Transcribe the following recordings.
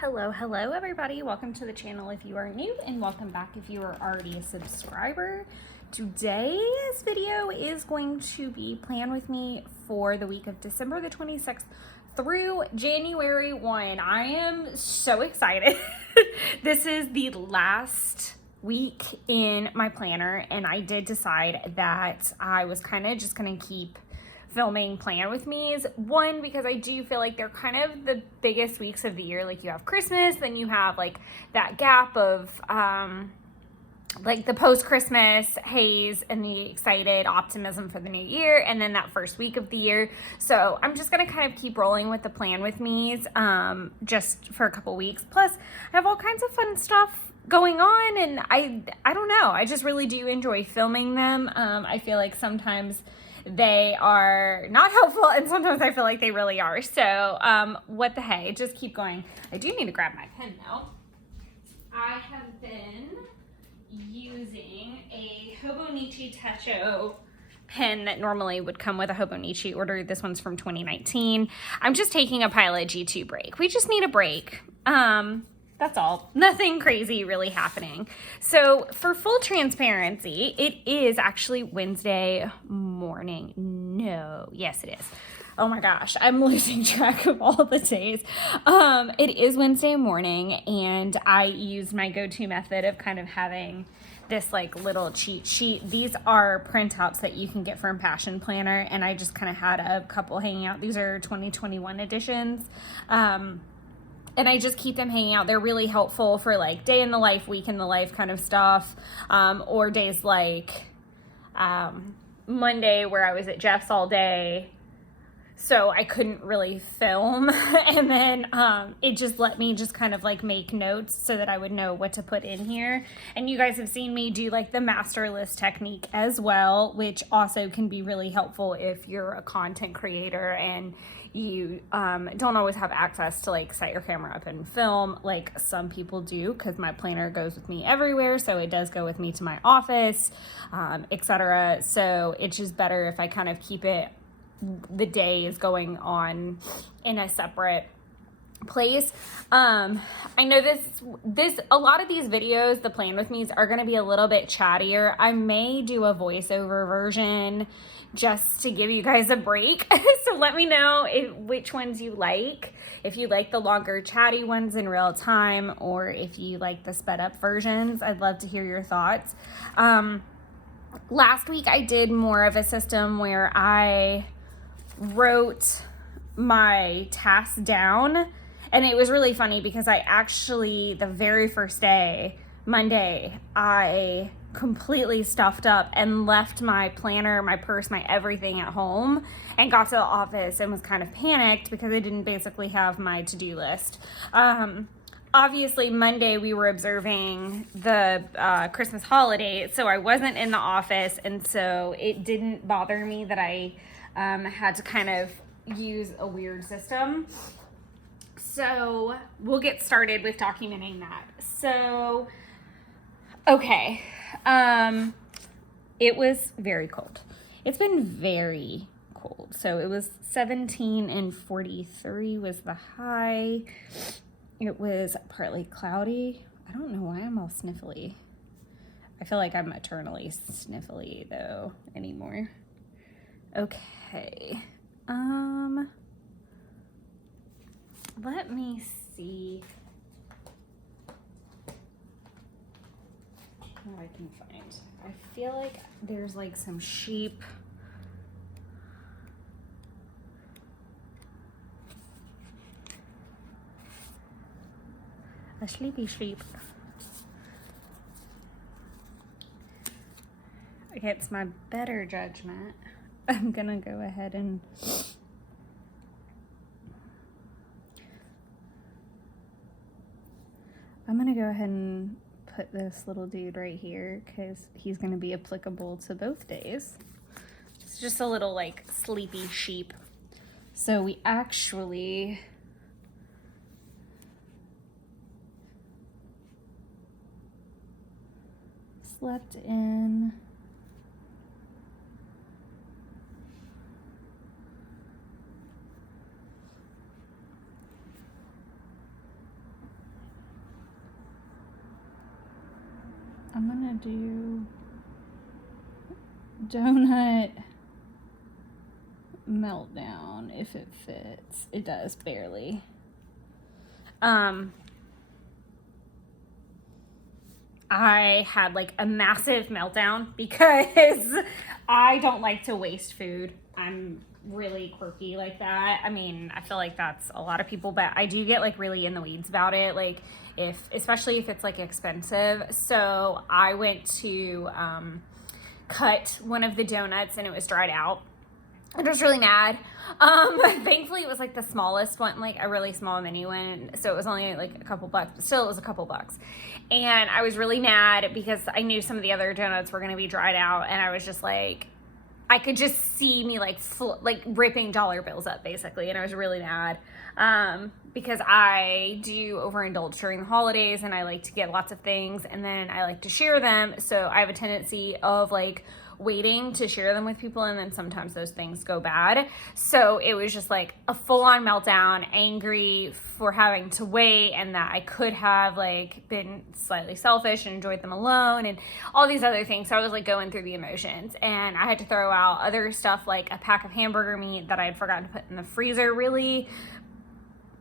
Hello everybody. Welcome to the channel if you are new, and welcome back if you are already a subscriber. Today's video is going to be plan with me for the week of December the 26th through January 1. I am so excited. This is the last week in my planner, and I did decide that I was kind of just going to keep filming plan with me's. One, because I do feel like they're kind of the biggest weeks of the year. Like, you have Christmas, then you have like that gap of like the post-Christmas haze and the excited optimism for the new year, and then that first week of the year. So I'm just gonna kind of keep rolling with the plan with me's just for a couple weeks. Plus I have all kinds of fun stuff going on, and I don't know, I just really do enjoy filming them. I feel like sometimes they are not helpful, and sometimes I feel like they really are. So what the hey, just keep going. I do need to grab my pen though. I have been using a Hobonichi Techo pen that normally would come with a Hobonichi order. This one's from 2019. I'm just taking a Pilot G2 break. We just need a break. That's all. Nothing crazy really happening. So for full transparency, it is actually Wednesday morning. No, yes it is. Oh my gosh, I'm losing track of all the days. It is Wednesday morning, and I used my go-to method of kind of having this like little cheat sheet. These are printouts that you can get from Passion Planner, and I just kind of had a couple hanging out. These are 2021 editions. And I just keep them hanging out. They're really helpful for like day in the life, week in the life kind of stuff. Or days like Monday, where I was at Jeff's all day, so I couldn't really film. And then it just let me just kind of like make notes so that I would know what to put in here. And you guys have seen me do like the master list technique as well, which also can be really helpful if you're a content creator and you don't always have access to like set your camera up and film like some people do, because my planner goes with me everywhere. So it does go with me to my office, etc. So it's just better if I kind of keep it, the day is going on in a separate place. I know this a lot of these videos, the plan with me's, are going to be a little bit chattier. I may do a voiceover version just to give you guys a break. So let me know which ones you like. If you like the longer chatty ones in real time, or if you like the sped up versions. I'd love to hear your thoughts. Last week I did more of a system where I wrote my tasks down, and it was really funny because I actually, the very first day, Monday, I completely stuffed up and left my planner, my purse, my everything at home, and got to the office and was kind of panicked because I didn't basically have my to-do list. Obviously Monday we were observing the Christmas holiday, so I wasn't in the office, and so it didn't bother me that I had to kind of use a weird system. So we'll get started with documenting that. So, okay. It was very cold. It's been very cold. So it was 17 and 43 was the high. It was partly cloudy. I don't know why I'm all sniffly. I feel like I'm eternally sniffly though anymore. Okay. Let me see what I can find. I feel like there's like some sheep. A sleepy sheep. Against my better judgment, I'm gonna go ahead and put this little dude right here, because he's gonna be applicable to both days. It's just a little like sleepy sheep. So we actually slept in I'm gonna do donut meltdown if it fits. It does, barely. I had like a massive meltdown because I don't like to waste food. I'm really quirky like that. I mean, I feel like that's a lot of people, but I do get like really in the weeds about it. Like especially if it's like expensive. So I went to cut one of the donuts and it was dried out. I was really mad. Thankfully it was like the smallest one, like a really small mini one. So it was only like a couple bucks, but still it was a couple bucks. And I was really mad because I knew some of the other donuts were going to be dried out. And I was just like, I could just see me like ripping dollar bills up basically. And I was really mad. Because I do overindulge during the holidays and I like to get lots of things and then I like to share them. So I have a tendency of like waiting to share them with people and then sometimes those things go bad. So it was just like a full-on meltdown, angry for having to wait and that I could have like been slightly selfish and enjoyed them alone and all these other things. So I was like going through the emotions and I had to throw out other stuff like a pack of hamburger meat that I had forgotten to put in the freezer really,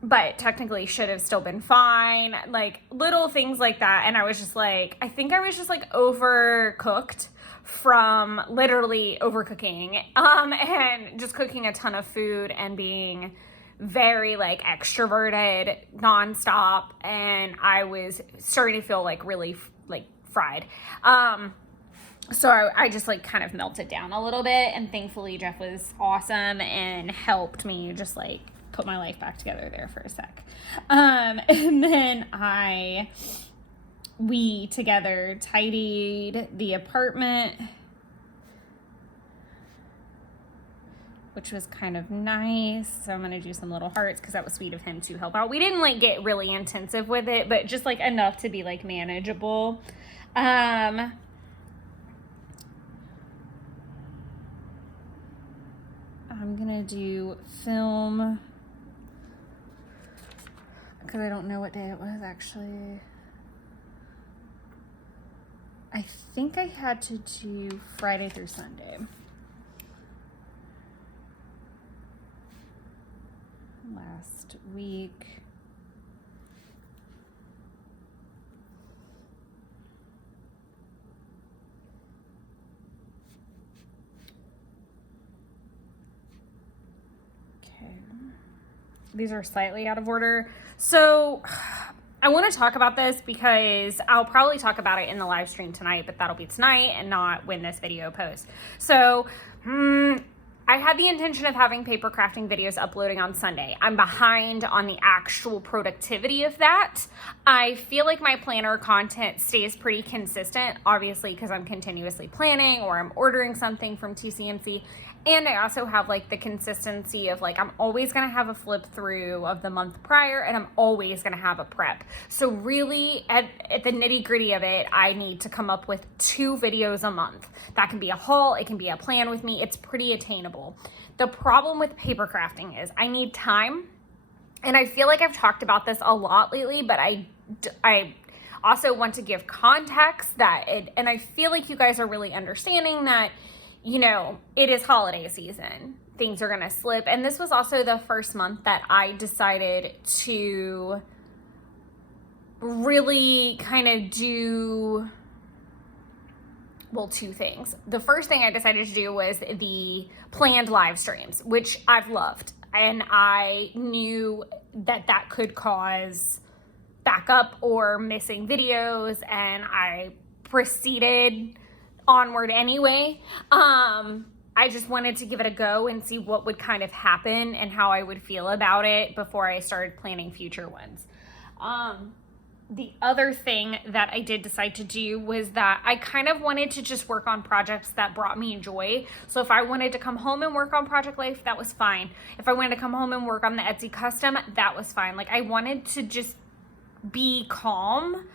but technically should have still been fine, like little things like that. And I was just like, I think I was just like overcooked from literally overcooking and just cooking a ton of food and being very like extroverted nonstop, and I was starting to feel like really like fried. So I just like kind of melted down a little bit, and thankfully Jeff was awesome and helped me just like put my life back together there for a sec. And then we together tidied the apartment, which was kind of nice. So I'm going to do some little hearts because that was sweet of him to help out. We didn't like get really intensive with it, but just like enough to be like manageable. I'm going to do film because I don't know what day it was actually. I think I had to do Friday through Sunday. Last week. Okay. These are slightly out of order. So I want to talk about this because I'll probably talk about it in the live stream tonight, but that'll be tonight and not when this video posts. So, I had the intention of having paper crafting videos uploading on Sunday. I'm behind on the actual productivity of that. I feel like my planner content stays pretty consistent, obviously because I'm continuously planning or I'm ordering something from TCMC. And I also have like the consistency of like, I'm always going to have a flip through of the month prior and I'm always going to have a prep. So really at the nitty gritty of it, I need to come up with 2 videos a month. That can be a haul. It can be a plan with me. It's pretty attainable. The problem with paper crafting is I need time. And I feel like I've talked about this a lot lately, but I also want to give context and I feel like you guys are really understanding that, you know, it is holiday season. Things are going to slip. And this was also the first month that I decided to really kind of do, well, 2 things. The first thing I decided to do was the planned live streams, which I've loved. And I knew that that could cause backup or missing videos. And I proceeded onward anyway. I just wanted to give it a go and see what would kind of happen and how I would feel about it before I started planning future ones. The other thing that I did decide to do was that I kind of wanted to just work on projects that brought me joy. So if I wanted to come home and work on Project Life, that was fine. If I wanted to come home and work on the Etsy custom, that was fine. Like I wanted to just be calm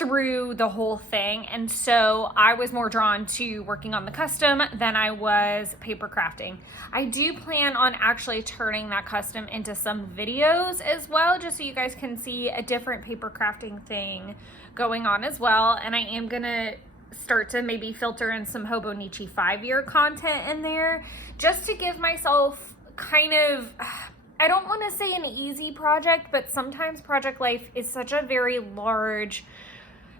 through the whole thing. And so I was more drawn to working on the custom than I was paper crafting. I do plan on actually turning that custom into some videos as well, just so you guys can see a different paper crafting thing going on as well. And I am gonna start to maybe filter in some Hobonichi 5-year content in there, just to give myself kind of, I don't want to say an easy project, but sometimes project life is such a very large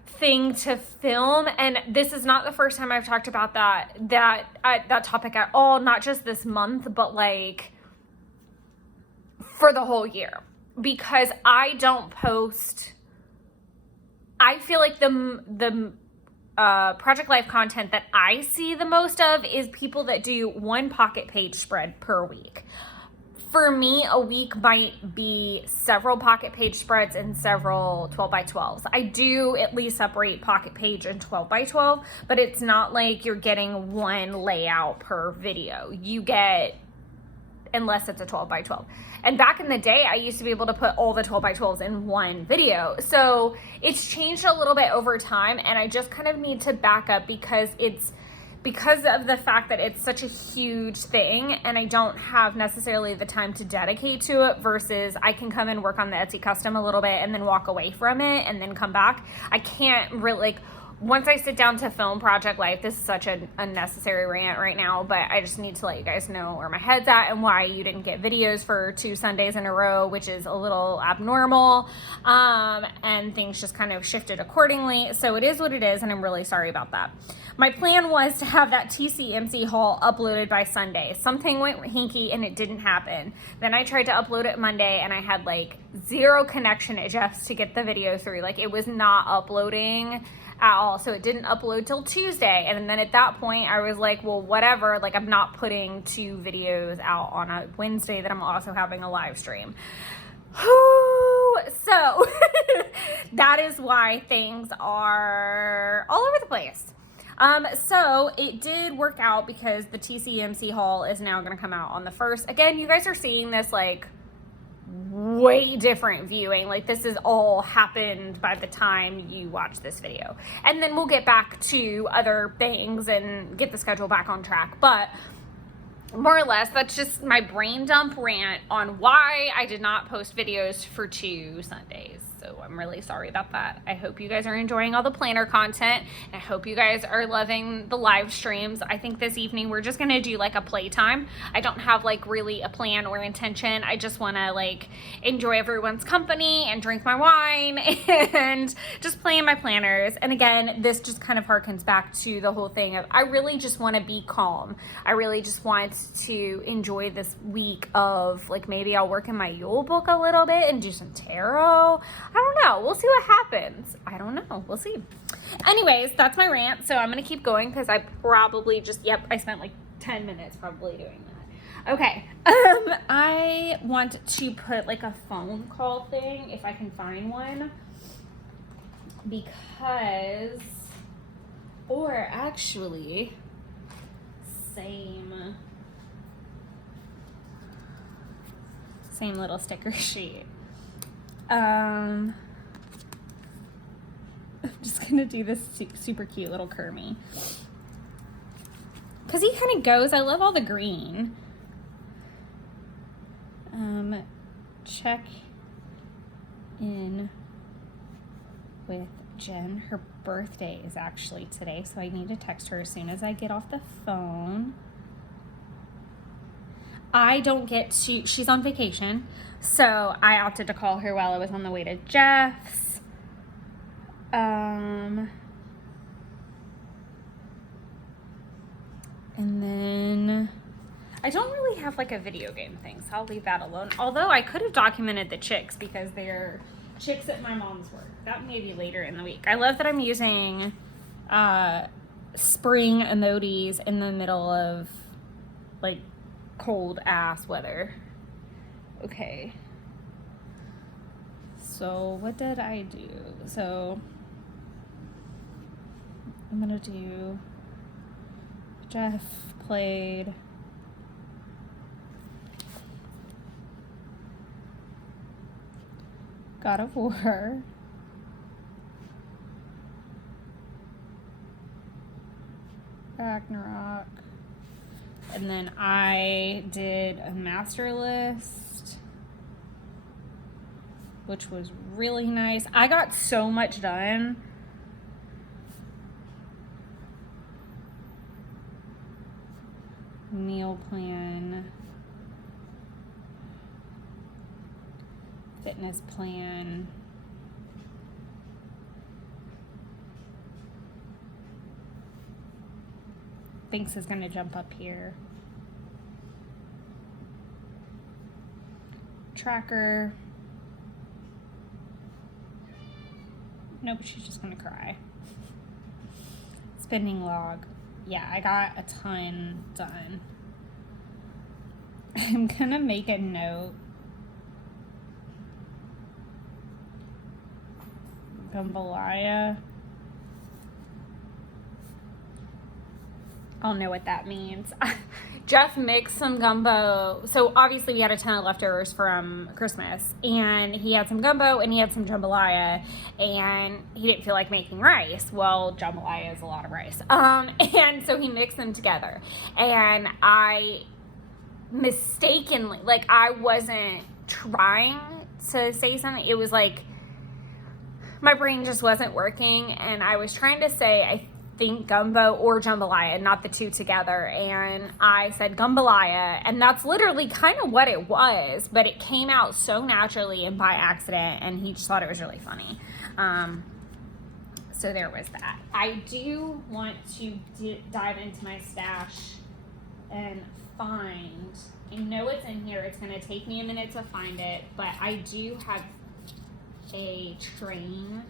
thing to film, and this is not the first time I've talked about that topic at all, not just this month, but like for the whole year, because I don't post. I feel like the project life content that I see the most of is people that do one pocket page spread per week. For me, a week might be several pocket page spreads and several 12x12s. I do at least separate pocket page and 12x12, but it's not like you're getting one layout per video. You get, unless it's a 12x12. And back in the day, I used to be able to put all the 12x12s in one video. So it's changed a little bit over time, and I just kind of need to back up because of the fact that it's such a huge thing and I don't have necessarily the time to dedicate to it, versus I can come and work on the Etsy custom a little bit and then walk away from it and then come back. I can't really, like, once I sit down to film project life, this is such an unnecessary rant right now, but I just need to let you guys know where my head's at and why you didn't get videos for 2 Sundays in a row, which is a little abnormal. And things just kind of shifted accordingly. So it is what it is, and I'm really sorry about that. My plan was to have that TCMC haul uploaded by Sunday. Something went hinky and it didn't happen. Then I tried to upload it Monday and I had like 0 connection at Jeff's to get the video through. Like, it was not uploading at all. So it didn't upload till Tuesday. And then at that point I was like, well, whatever, like, I'm not putting 2 videos out on a Wednesday that I'm also having a live stream. So that is why things are all over the place. So it did work out because the TCMC haul is now going to come out on the 1st. Again, you guys are seeing this like way different viewing. Like, this is all happened by the time you watch this video. And then we'll get back to other things and get the schedule back on track. But more or less, that's just my brain dump rant on why I did not post videos for 2 Sundays. So I'm really sorry about that. I hope you guys are enjoying all the planner content. I hope you guys are loving the live streams. I think this evening we're just gonna do like a playtime. I don't have like really a plan or intention. I just wanna like enjoy everyone's company and drink my wine and just play in my planners. And again, this just kind of harkens back to the whole thing of, I really just wanna be calm. I really just want to enjoy this week of like, maybe I'll work in my Yule book a little bit and do some tarot. I don't know. We'll see what happens. I don't know. We'll see. Anyways, that's my rant. So I'm going to keep going because I probably just, I spent like 10 minutes probably doing that. Okay. I want to put like a phone call thing if I can find one, because, or actually, same little sticker sheet. I'm just gonna do this super cute little Kermie, because he kind of goes, I love all the green. Check in with Jen. Her birthday is actually today, so I need to text her as soon as I get off the phone. I don't get to, she's on vacation, so I opted to call her while I was on the way to Jeff's. And then I don't really have like a video game thing, so I'll leave that alone. Although I could have documented the chicks because they're chicks at my mom's work. That may be later in the week. I love that I'm using spring emojis in the middle of like cold ass weather. Okay, so what did I do? So I'm gonna do Jeff played God of War. Ragnarok. And then I did a master list, which was really nice. I got so much done. Meal plan, fitness plan, Binks is going to jump up here. Tracker. Nope, she's just going to cry. Spending log. Yeah, I got a ton done. I'm going to make a note. Jambalaya. I don't know what that means. Jeff mixed some gumbo. So obviously we had a ton of leftovers from Christmas, and he had some gumbo and he had some jambalaya, and he didn't feel like making rice. Well, jambalaya is a lot of rice. And so he mixed them together, and I mistakenly, like, I wasn't trying to say something. It was like my brain just wasn't working, and I was trying to say, I think gumbo or jambalaya, not the two together, and I said jambalaya, and that's literally kind of what it was, but it came out so naturally and by accident, and he just thought it was really funny. So there was that. I do want to dive into my stash and find, I know it's in here, it's going to take me a minute to find it, but I do have a train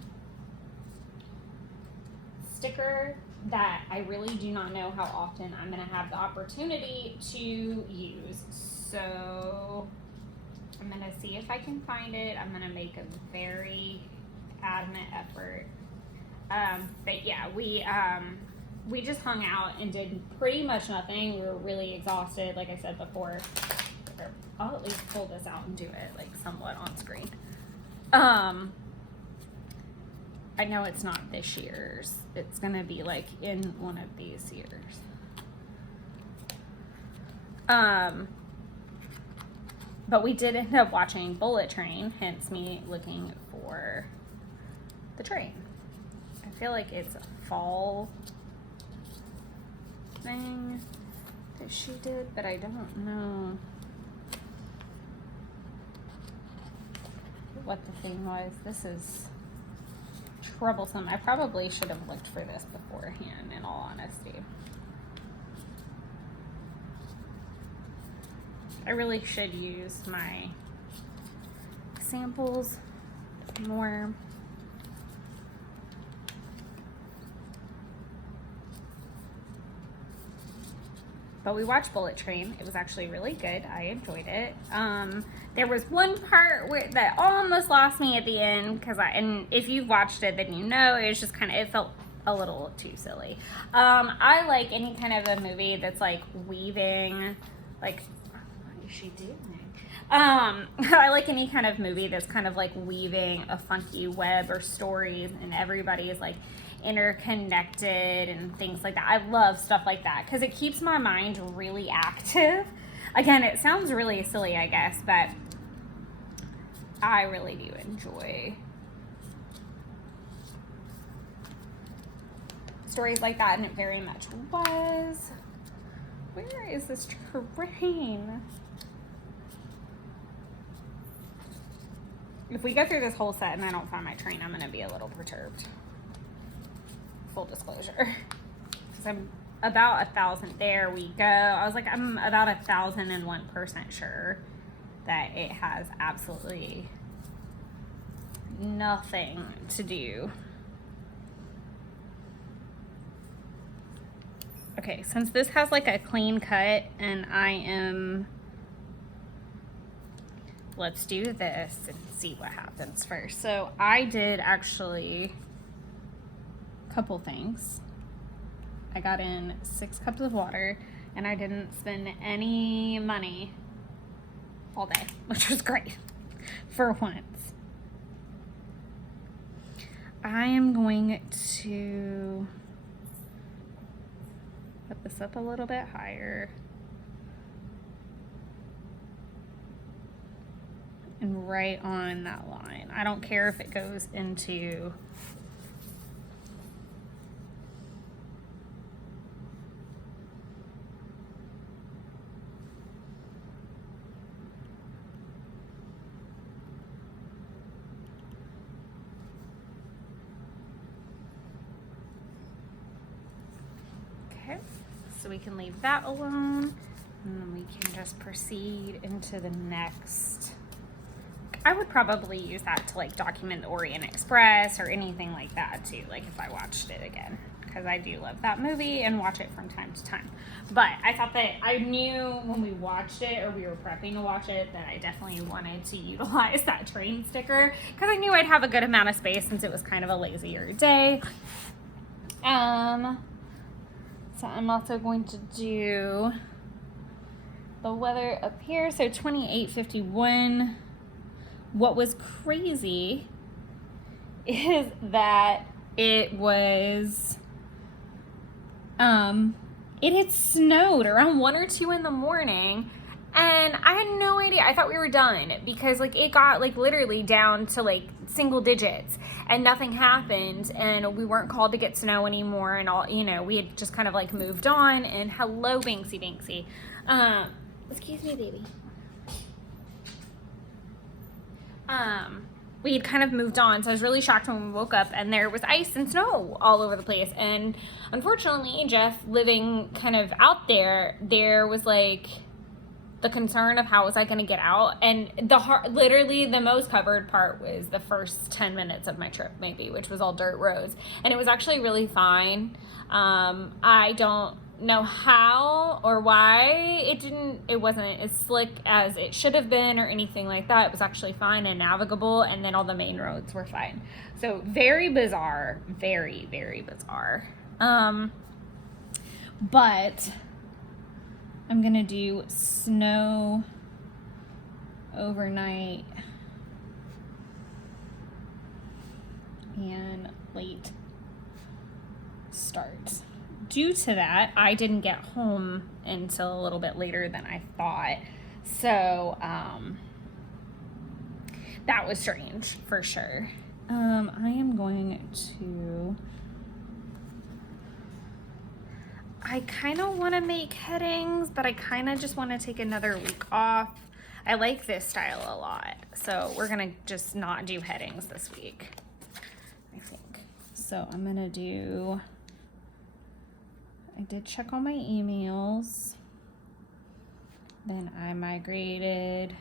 sticker that I really do not know how often I'm going to have the opportunity to use. So I'm going to see if I can find it. I'm going to make a very adamant effort. But yeah, we just hung out and did pretty much nothing. We were really exhausted, like I said before. I'll at least pull this out and do it like somewhat on screen. I know it's not this year's. It's going to be like in one of these years. But we did end up watching Bullet Train, hence me looking for the train. I feel like it's a fall thing that she did, but I don't know what the thing was. This is troublesome. I probably should have looked for this beforehand, in all honesty. I really should use my samples more. But we watched Bullet Train. It was actually really good. I enjoyed it. There was one part that almost lost me at the end, and if you've watched it, then you know it was just kind of, it felt a little too silly. I like any kind of a movie that's like weaving, like, what is she doing? I like any kind of movie that's kind of like weaving a funky web or stories, and everybody is like interconnected and things like that. I love stuff like that because it keeps my mind really active. Again, it sounds really silly, I guess, but I really do enjoy stories like that, and it very much was. Where is this train? If we go through this whole set and I don't find my train, I'm going to be a little perturbed. Full disclosure. Because I'm about 1,000. There we go. I was like, I'm about 1,001% sure that it has absolutely nothing to do. Okay, since this has like a clean cut and I am, let's do this and see what happens first. So I did actually a couple things. I got in 6 cups of water and I didn't spend any money all day, which was great for once. I am going to Put this up a little bit higher. And right on that line. I don't care if it goes into so we can leave that alone, and then we can just proceed into the next. I would probably use that to like document the Orient Express or anything like that too, like if I watched it again, because I do love that movie and watch it from time to time. But I thought that I knew when we watched it, or we were prepping to watch it, that I definitely wanted to utilize that train sticker, because I knew I'd have a good amount of space since it was kind of a lazier day. So I'm also going to do the weather up here. So 28:51. What was crazy is that it was, it had snowed around 1 or 2 in the morning, and I had no idea. I thought we were done because like it got like literally down to like single digits and nothing happened, and we weren't called to get snow anymore, and all, you know, we had just kind of like moved on. And hello, Banksy. Excuse me, baby. We had kind of moved on, so I was really shocked when we woke up and there was ice and snow all over the place. And unfortunately, Jeff living kind of out there was like the concern of how was I going to get out. And literally the most covered part was the first 10 minutes of my trip, maybe, which was all dirt roads. And it was actually really fine. I don't know how or why it wasn't as slick as it should have been or anything like that. It was actually fine and navigable, and then all the main roads were fine. So very bizarre, very, very bizarre. But I'm gonna do snow overnight and late start. Due to that, I didn't get home until a little bit later than I thought. So, that was strange for sure. I am going to, I kind of want to make headings, but I kind of just want to take another week off. I like this style a lot. So we're going to just not do headings this week, I think. So I'm going to do, I did check all my emails. Then I migrated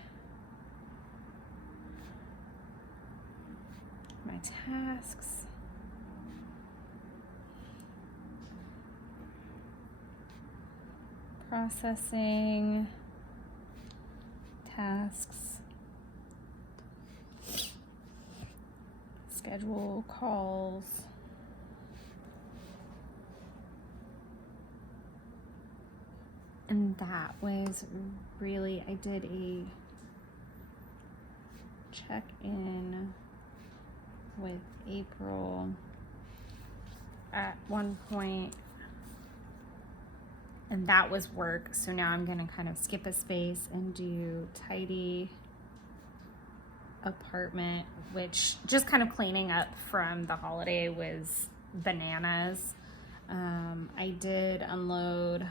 my tasks. Processing tasks. Schedule calls. And that was really, I did a check-in with April at one point, and that was work. So now I'm gonna kind of skip a space and do tidy apartment, which just kind of cleaning up from the holiday was bananas. I did unload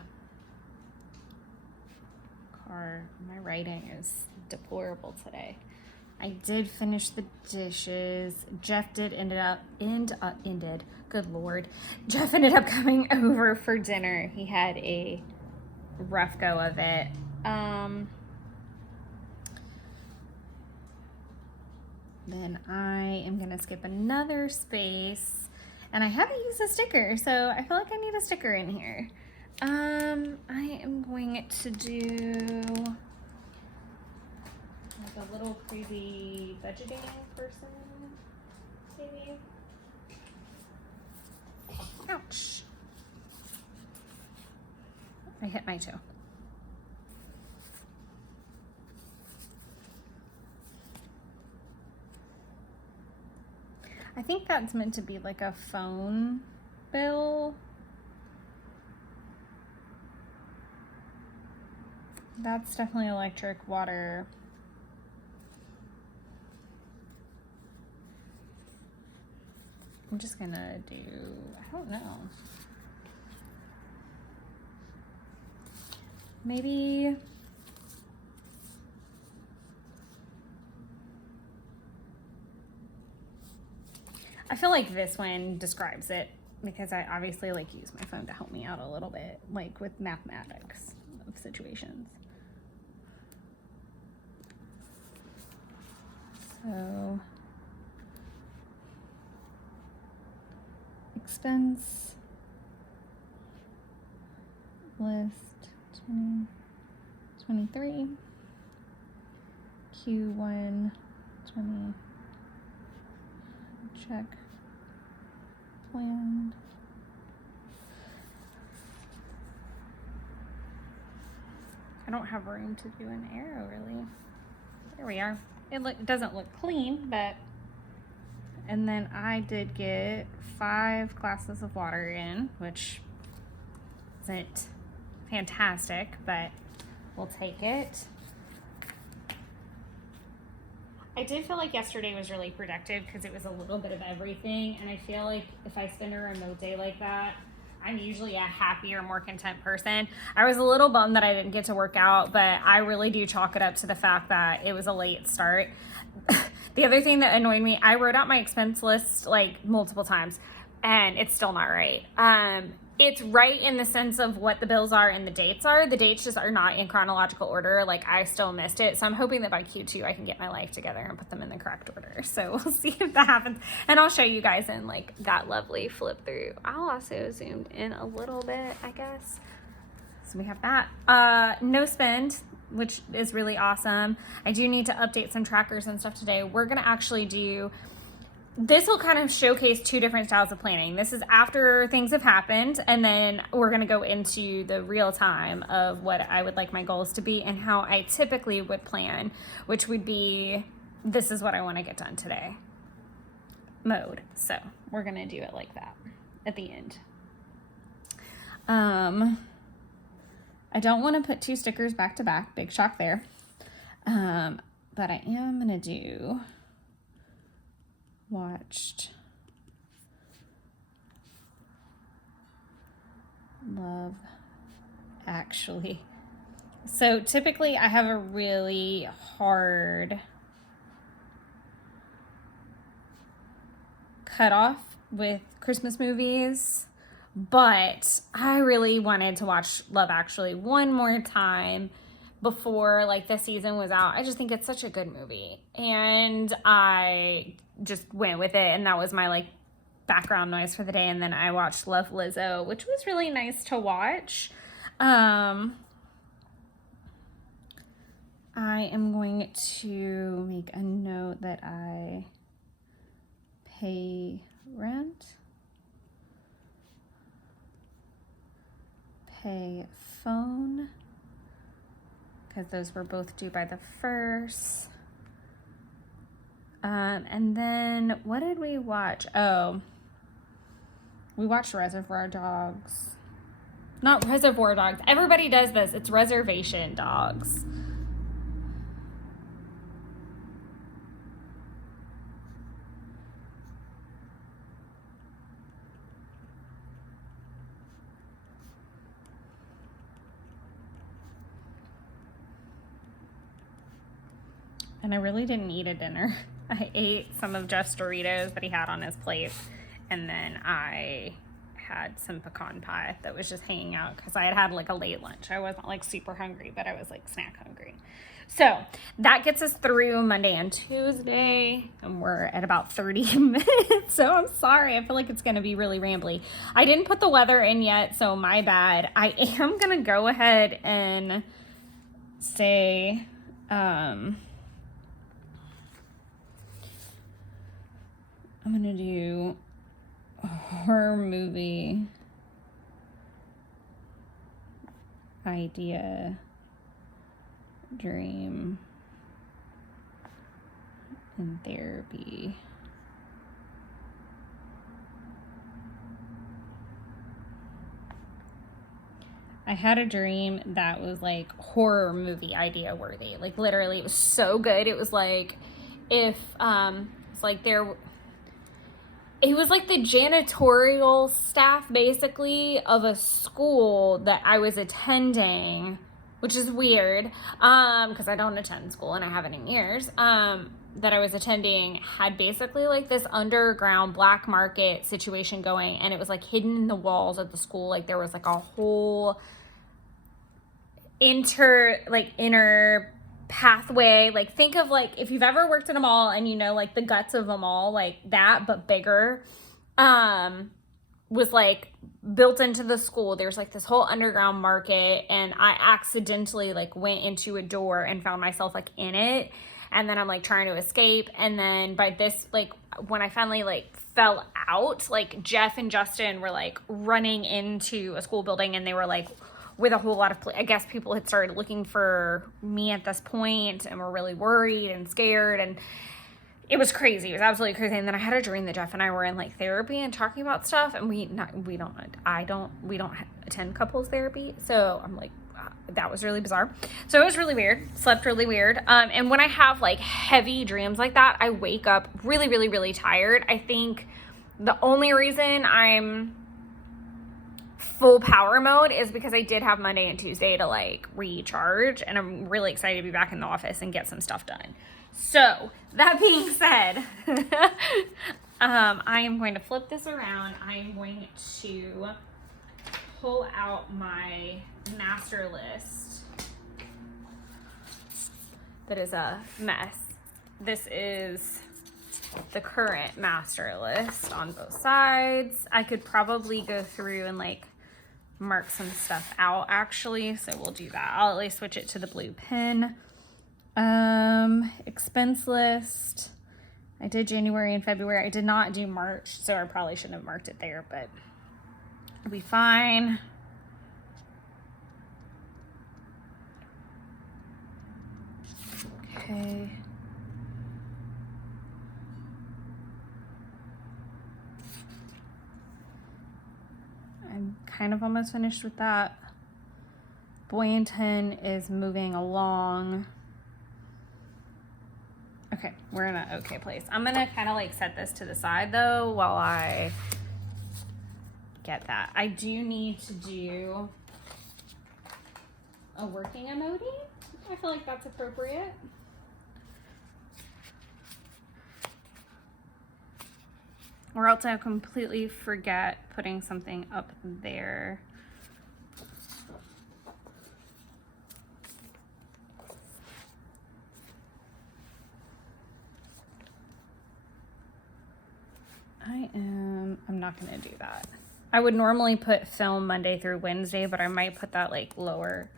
car. My writing is deplorable today. I did finish the dishes. Jeff did good Lord. Jeff ended up coming over for dinner. He had a rough go of it. Then I am gonna skip another space, and I haven't used a sticker, so I feel like I need a sticker in here. I am going to do like a little crazy budgeting person, maybe. Ouch. I hit my toe. I think that's meant to be like a phone bill. That's definitely electric water. I'm just gonna do, I don't know. Maybe I feel like this one describes it because I obviously like use my phone to help me out a little bit, like with mathematics of situations. So expense list 2023 Q1 20 check planned. I don't have room to do an arrow really. There we are. It doesn't look clean, but, and then I did get 5 glasses of water in, which isn't fantastic, but we'll take it. I did feel like yesterday was really productive because it was a little bit of everything, and I feel like if I spend a remote day like that, I'm usually a happier, more content person. I was a little bummed that I didn't get to work out, but I really do chalk it up to the fact that it was a late start. The other thing that annoyed me, I wrote out my expense list like multiple times, and it's still not right. It's right in the sense of what the bills are and the dates are. The dates just are not in chronological order. Like, I still missed it. So I'm hoping that by Q2 I can get my life together and put them in the correct order. So we'll see if that happens. And I'll show you guys in like that lovely flip through. I'll also zoom in a little bit, I guess. So we have that. No spend, which is really awesome. I do need to update some trackers and stuff today. We're going to actually do, this will kind of showcase 2 different styles of planning. This is after things have happened, and then we're going to go into the real time of what I would like my goals to be and how I typically would plan, which would be, this is what I want to get done today mode. So we're going to do it like that at the end. I don't want to put 2 stickers back to back. Big shock there. But I am going to do watched, Love Actually. So typically I have a really hard cutoff with Christmas movies, but I really wanted to watch Love Actually one more time before like the season was out. I just think it's such a good movie, and I just went with it, and that was my like background noise for the day. And then I watched Love Lizzo, which was really nice to watch. I am going to make a note that I pay rent, pay phone, because those were both due by the 1st. And then what did we watch? Oh, we watched Reservoir Dogs. Not Reservoir Dogs. Everybody does this. It's Reservation Dogs. And I really didn't eat a dinner. I ate some of Jeff's Doritos that he had on his plate, and then I had some pecan pie that was just hanging out because I had had like a late lunch. I wasn't like super hungry, but I was like snack hungry. So that gets us through Monday and Tuesday, and we're at about 30 minutes. So I'm sorry. I feel like it's going to be really rambly. I didn't put the weather in yet, so my bad. I am going to go ahead and say, I'm going to do a horror movie idea, dream, and therapy. I had a dream that was like horror movie idea worthy. Like literally, it was so good. It was like if it's like it was like the janitorial staff basically of a school that I was attending, which is weird because I don't attend school and I haven't in years. That I was attending had basically like this underground black market situation going, and it was like hidden in the walls of the school. Like there was like a whole inner pathway. Like think of like if you've ever worked in a mall and you know like the guts of a mall, like that but bigger, was like built into the school. There's like this whole underground market, and I accidentally like went into a door and found myself like in it, and then I'm like trying to escape, and then by this like when I finally like fell out, like Jeff and Justin were like running into a school building, and they were like with a whole lot of, I guess people had started looking for me at this point and were really worried and scared, and it was crazy. It was absolutely crazy. And then I had a dream that Jeff and I were in like therapy and talking about stuff, and we don't attend couples therapy. So I'm like, that was really bizarre. So it was really weird. Slept really weird. And when I have like heavy dreams like that, I wake up really, really, really tired. I think the only reason I'm full power mode is because I did have Monday and Tuesday to like recharge, and I'm really excited to be back in the office and get some stuff done. So that being said, I am going to flip this around. I am going to pull out my master list that is a mess. This is the current master list on both sides. I could probably go through and like mark some stuff out actually, so we'll do that. I'll at least switch it to the blue pen. Expense list. I did January and February. I did not do March, so I probably shouldn't have marked it there, but it'll be fine. Okay. I'm kind of almost finished with that. Boynton is moving along. Okay, we're in an okay place. I'm gonna kind of like set this to the side though while I get that. I do need to do a working emoji. I feel like that's appropriate. Or else I'll completely forget putting something up there. I'm not gonna do that. I would normally put film Monday through Wednesday, but I might put that like lower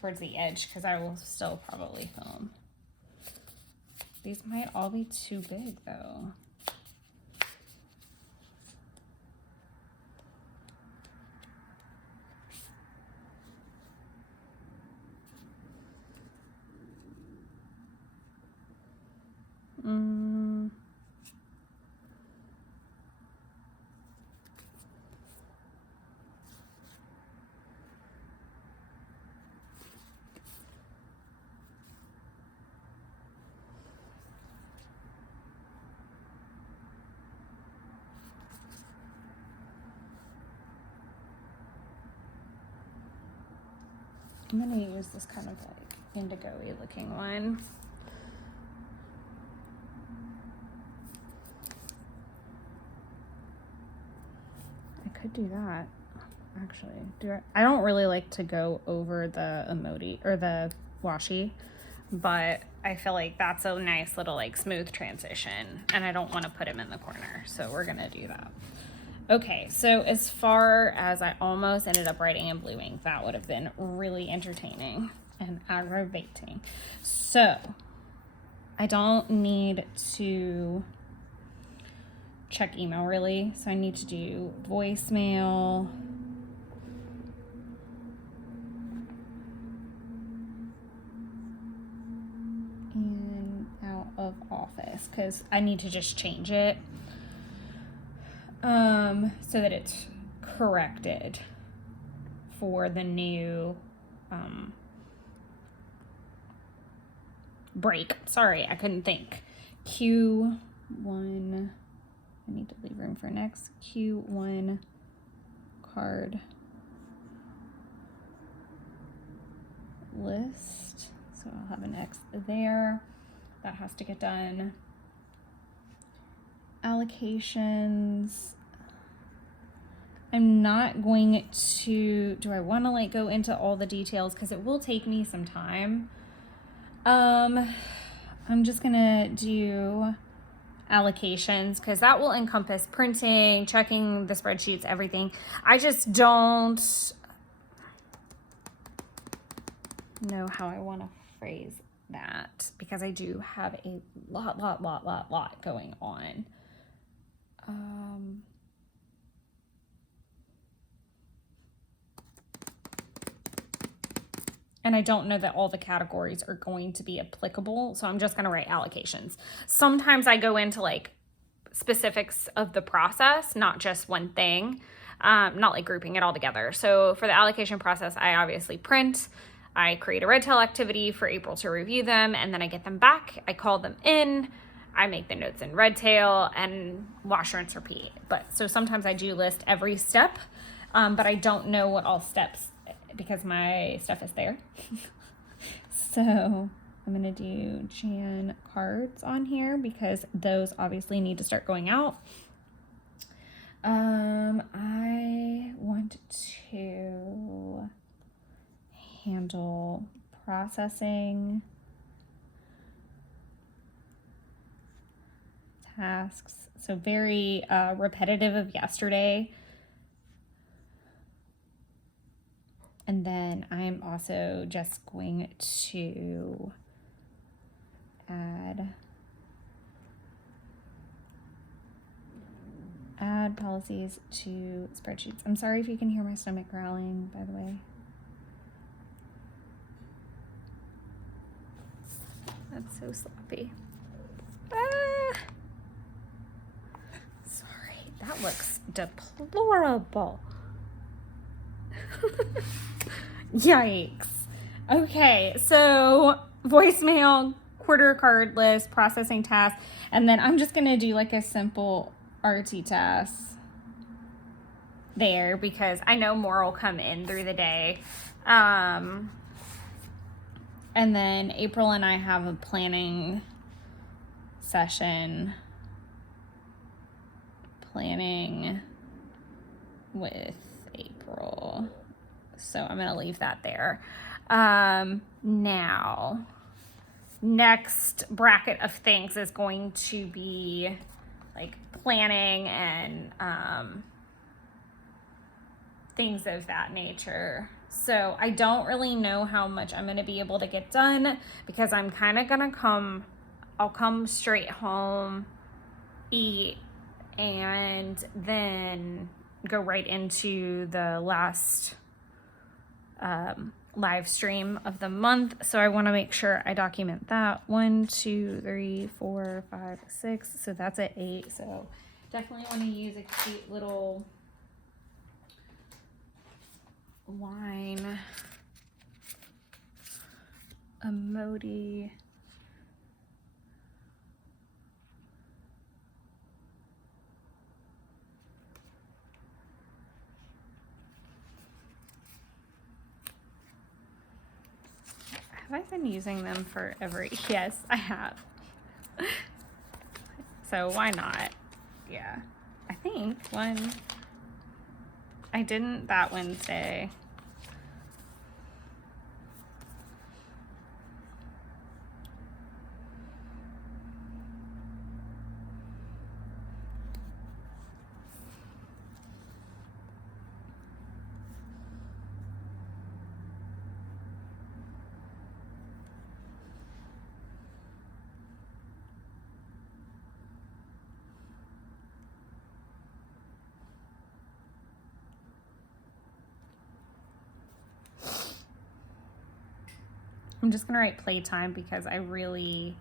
towards the edge because I will still probably film. These might all be too big though. I'm gonna use this kind of like indigo-y looking one. I could do that, actually. I don't really like to go over the emoji or the washi, but I feel like that's a nice little like smooth transition, and I don't want to put him in the corner, so we're gonna do that. Okay, so as far as I almost ended up writing in blue ink, that would have been really entertaining and aggravating. So I don't need to check email really, so I need to do voicemail. And out of office, because I need to just change it. So that it's corrected for the new break. Sorry, I couldn't think. Q1, I need to leave room for next. Q1 card list. So I'll have an X there. That has to get done. Allocations. I'm not going to, do I want to like go into all the details? Because it will take me some time. I'm just gonna do allocations because that will encompass printing, checking the spreadsheets, everything. I just don't know how I want to phrase that because I do have a lot going on. And I don't know that all the categories are going to be applicable, so I'm just going to write allocations. Sometimes I go into like specifics of the process, not just one thing, not like grouping it all together. So for the allocation process, I obviously print, I create a red tail activity for April to review them, and then I get them back, I call them in, I make the notes in red tail, and wash, rinse, repeat. But so sometimes I do list every step, but I don't know what all steps because my stuff is there. So I'm gonna do Jan cards on here because those obviously need to start going out. I want to handle processing tasks. So very repetitive of yesterday. And then I'm also just going to add policies to spreadsheets. I'm sorry if you can hear my stomach growling, by the way. That's so sloppy. Sorry, that looks deplorable. Yikes. Okay, so voicemail, quarter card list, processing task, and then I'm just gonna do like a simple RT task there because I know more will come in through the day. And then April and I have a planning session, planning with April. So I'm going to leave that there. Now, next bracket of things is going to be like planning and things of that nature. So I don't really know how much I'm going to be able to get done because I'm kind of going to I'll come straight home, eat, and then go right into the last live stream of the month. So I want to make sure I document that. 1, 2, 3, 4, 5, 6. So that's at 8. So definitely want to use a cute little line emoji. Have I been using them forever? Yes, I have. So why not? Yeah. I think I didn't that Wednesday. I'm just going to write playtime because I really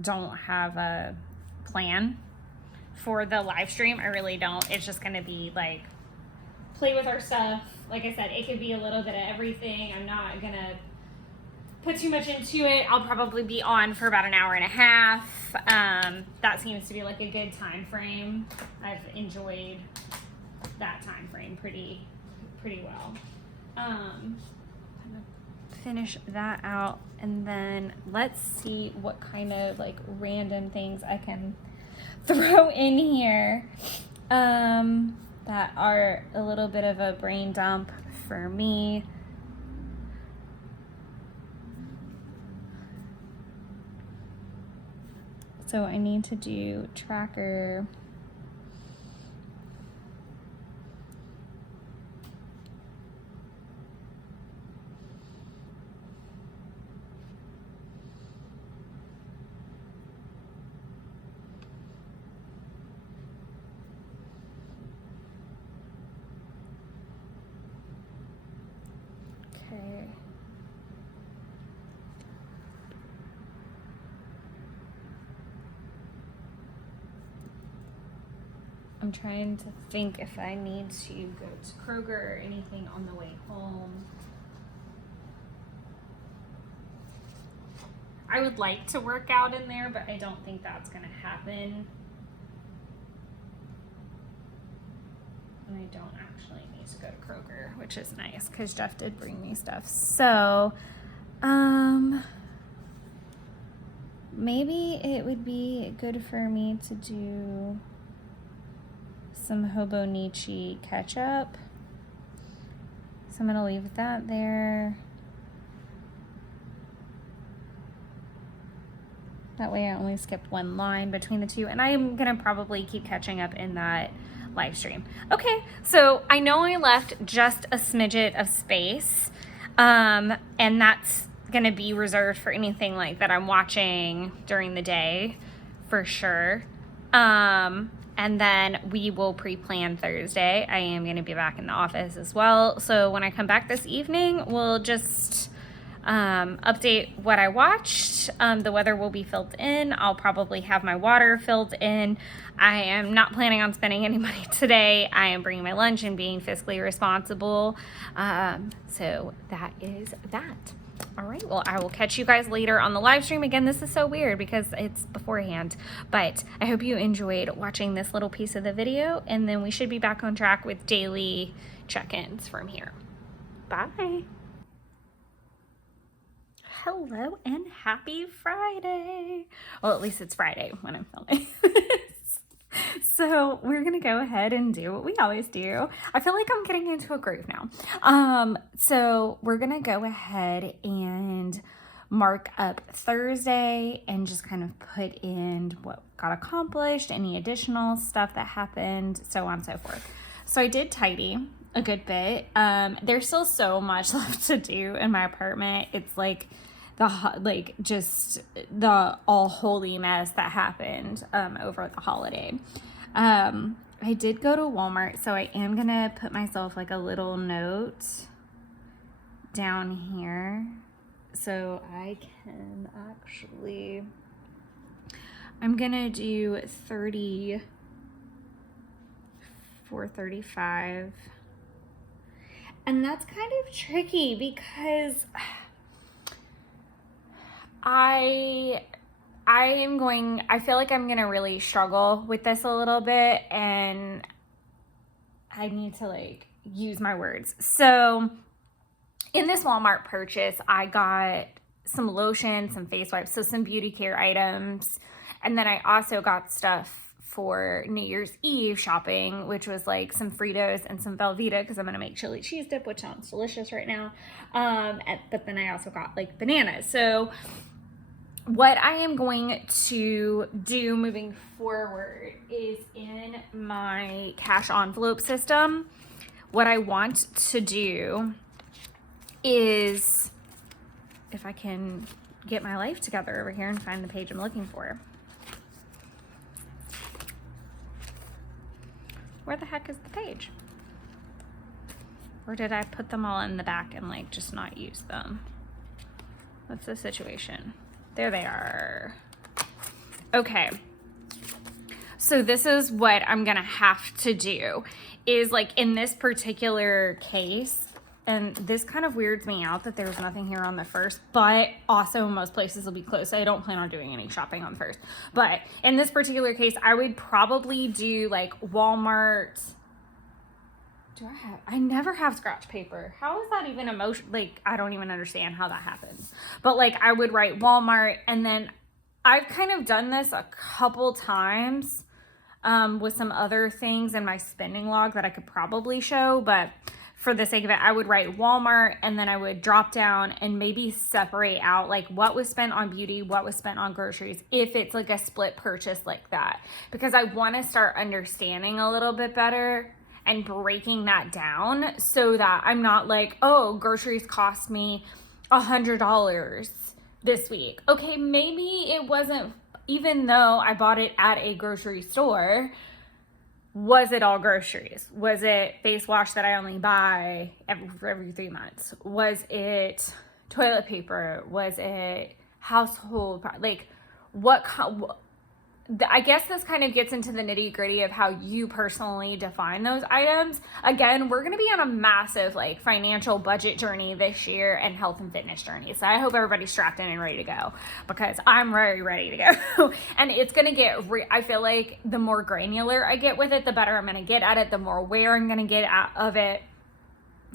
don't have a plan for the live stream. I really don't. It's just going to be like play with our stuff. Like I said, it could be a little bit of everything. I'm not gonna put too much into it. I'll probably be on for about an hour and a half. That seems to be like a good time frame. I've enjoyed that time frame pretty well. I'm gonna finish that out, and then let's see what kind of like random things I can throw in here that are a little bit of a brain dump for me. So I need to do tracker. Okay. I'm trying to think if I need to go to Kroger or anything on the way home. I would like to work out in there, but I don't think that's gonna happen. And I don't actually need to go to Kroger, which is nice because Jeff did bring me stuff. So, maybe it would be good for me to do some Hobonichi ketchup. So I'm gonna leave that there. That way I only skipped one line between the two, and I am gonna probably keep catching up in that live stream. Okay, so I know I left just a smidget of space, and that's gonna be reserved for anything like that I'm watching during the day, for sure. And then we will pre-plan Thursday. I am gonna be back in the office as well. So when I come back this evening, we'll just update what I watched. The weather will be filled in. I'll probably have my water filled in. I am not planning on spending any money today. I am bringing my lunch and being fiscally responsible. So that is that. All right, well, I will catch you guys later on the live stream. Again, this is so weird because it's beforehand, but I hope you enjoyed watching this little piece of the video, and then we should be back on track with daily check-ins from here. Bye. Hello and happy Friday. Well, at least it's Friday when I'm filming. So we're gonna go ahead and do what we always do. I feel like I'm getting into a groove now. So we're gonna go ahead and mark up Thursday and just kind of put in what got accomplished, any additional stuff that happened, so on and so forth. So I did tidy a good bit. There's still so much left to do in my apartment. It's like just the all holy mess that happened over the holiday. I did go to Walmart, so I am gonna put myself like a little note down here so I can actually, I'm gonna do 30 for 35, and that's kind of tricky because I feel like I'm gonna really struggle with this a little bit, and I need to like use my words. So in this Walmart purchase, I got some lotion, some face wipes, so some beauty care items, and then I also got stuff for New Year's Eve shopping, which was like some Fritos and some Velveeta because I'm gonna make chili cheese dip, which sounds delicious right now. But then I also got like bananas. So what I am going to do moving forward is in my cash envelope system, what I want to do is, if I can get my life together over here and find the page I'm looking for. Where the heck is the page? Or did I put them all in the back and like just not use them? What's the situation? There they are. Okay. So this is what I'm gonna have to do is like in this particular case, and this kind of weirds me out that there's nothing here on the 1st, but also most places will be closed. So I don't plan on doing any shopping on the 1st. But in this particular case, I would probably do like Walmart. I never have scratch paper. How is that even emotion? Like, I don't even understand how that happens. But like, I would write Walmart, and then I've kind of done this a couple times with some other things in my spending log that I could probably show, but for the sake of it, I would write Walmart, and then I would drop down and maybe separate out like what was spent on beauty, what was spent on groceries, if it's like a split purchase like that, because I want to start understanding a little bit better and breaking that down so that I'm not like, oh, groceries cost me $100 this week. Okay, maybe it wasn't, even though I bought it at a grocery store, was it all groceries? Was it face wash that I only buy every 3 months? Was it toilet paper? Was it household, like I guess this kind of gets into the nitty gritty of how you personally define those items. Again, we're going to be on a massive like financial budget journey this year and health and fitness journey. So I hope everybody's strapped in and ready to go, because I'm very ready to go. And it's going to get, I feel like the more granular I get with it, the better I'm going to get at it, the more aware I'm going to get out of it.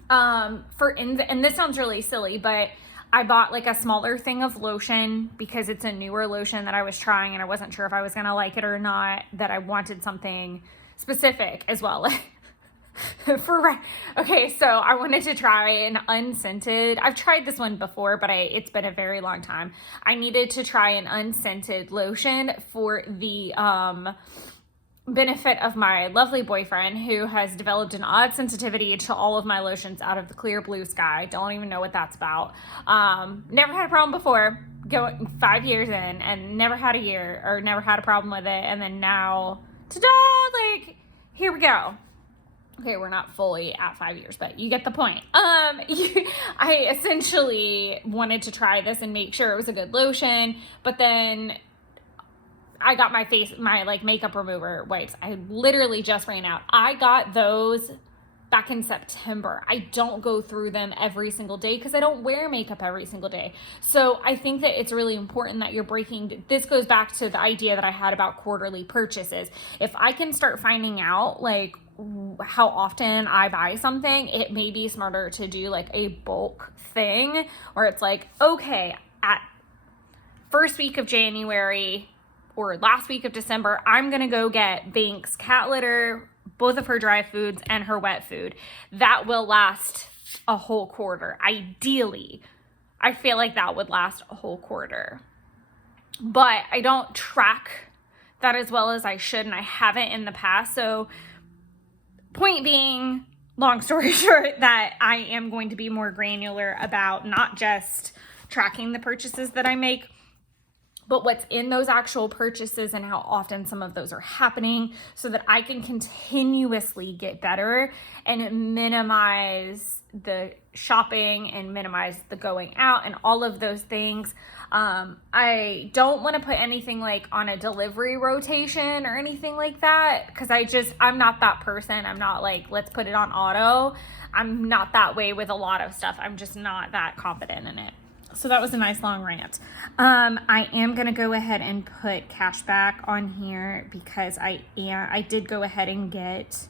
And this sounds really silly, but I bought like a smaller thing of lotion because it's a newer lotion that I was trying and I wasn't sure if I was going to like it or not, that I wanted something specific as well. Okay, so I wanted to try an unscented, I've tried this one before, but it's been a very long time. I needed to try an unscented lotion for the, benefit of my lovely boyfriend, who has developed an odd sensitivity to all of my lotions out of the clear blue sky. Don't even know what that's about. Never had a problem before, going 5 years in, and never had a problem with it. And then now, ta-da, like, here we go. Okay, we're not fully at 5 years, but you get the point. I essentially wanted to try this and make sure it was a good lotion, but then I got my like makeup remover wipes. I literally just ran out. I got those back in September. I don't go through them every single day because I don't wear makeup every single day. So I think that it's really important that you're this goes back to the idea that I had about quarterly purchases. If I can start finding out like how often I buy something, it may be smarter to do like a bulk thing where it's like, okay, at first week of January or last week of December, I'm gonna go get Binks cat litter, both of her dry foods and her wet food. That will last a whole quarter. Ideally, I feel like that would last a whole quarter. But I don't track that as well as I should, and I haven't in the past. So point being, long story short, that I am going to be more granular about not just tracking the purchases that I make, but what's in those actual purchases and how often some of those are happening, so that I can continuously get better and minimize the shopping and minimize the going out and all of those things. I don't want to put anything like on a delivery rotation or anything like that, because I'm not that person. I'm not like, let's put it on auto. I'm not that way with a lot of stuff. I'm just not that confident in it. So that was a nice long rant. I am going to go ahead and put cash back on here because I did go ahead and get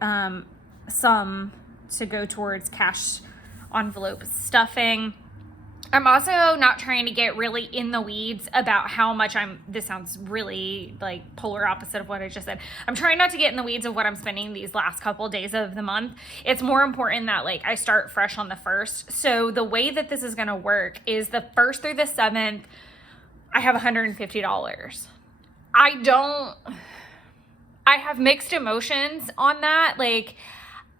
some to go towards cash envelope stuffing. I'm also not trying to get really in the weeds about how much this sounds really like polar opposite of what I just said. I'm trying not to get in the weeds of what I'm spending these last couple days of the month. It's more important that like I start fresh on the 1st. So the way that this is going to work is the 1st through the 7th, I have $150. I have mixed emotions on that. Like,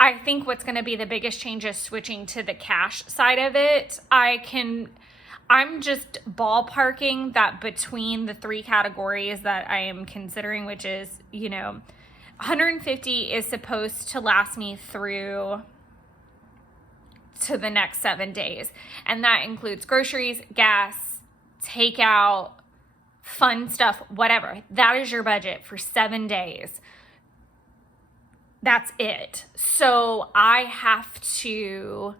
I think what's going to be the biggest change is switching to the cash side of it. I'm just ballparking that between the 3 categories that I am considering, which is, $150 is supposed to last me through to the next 7 days. And that includes groceries, gas, takeout, fun stuff, whatever. That is your budget for 7 days. That's it. So I have to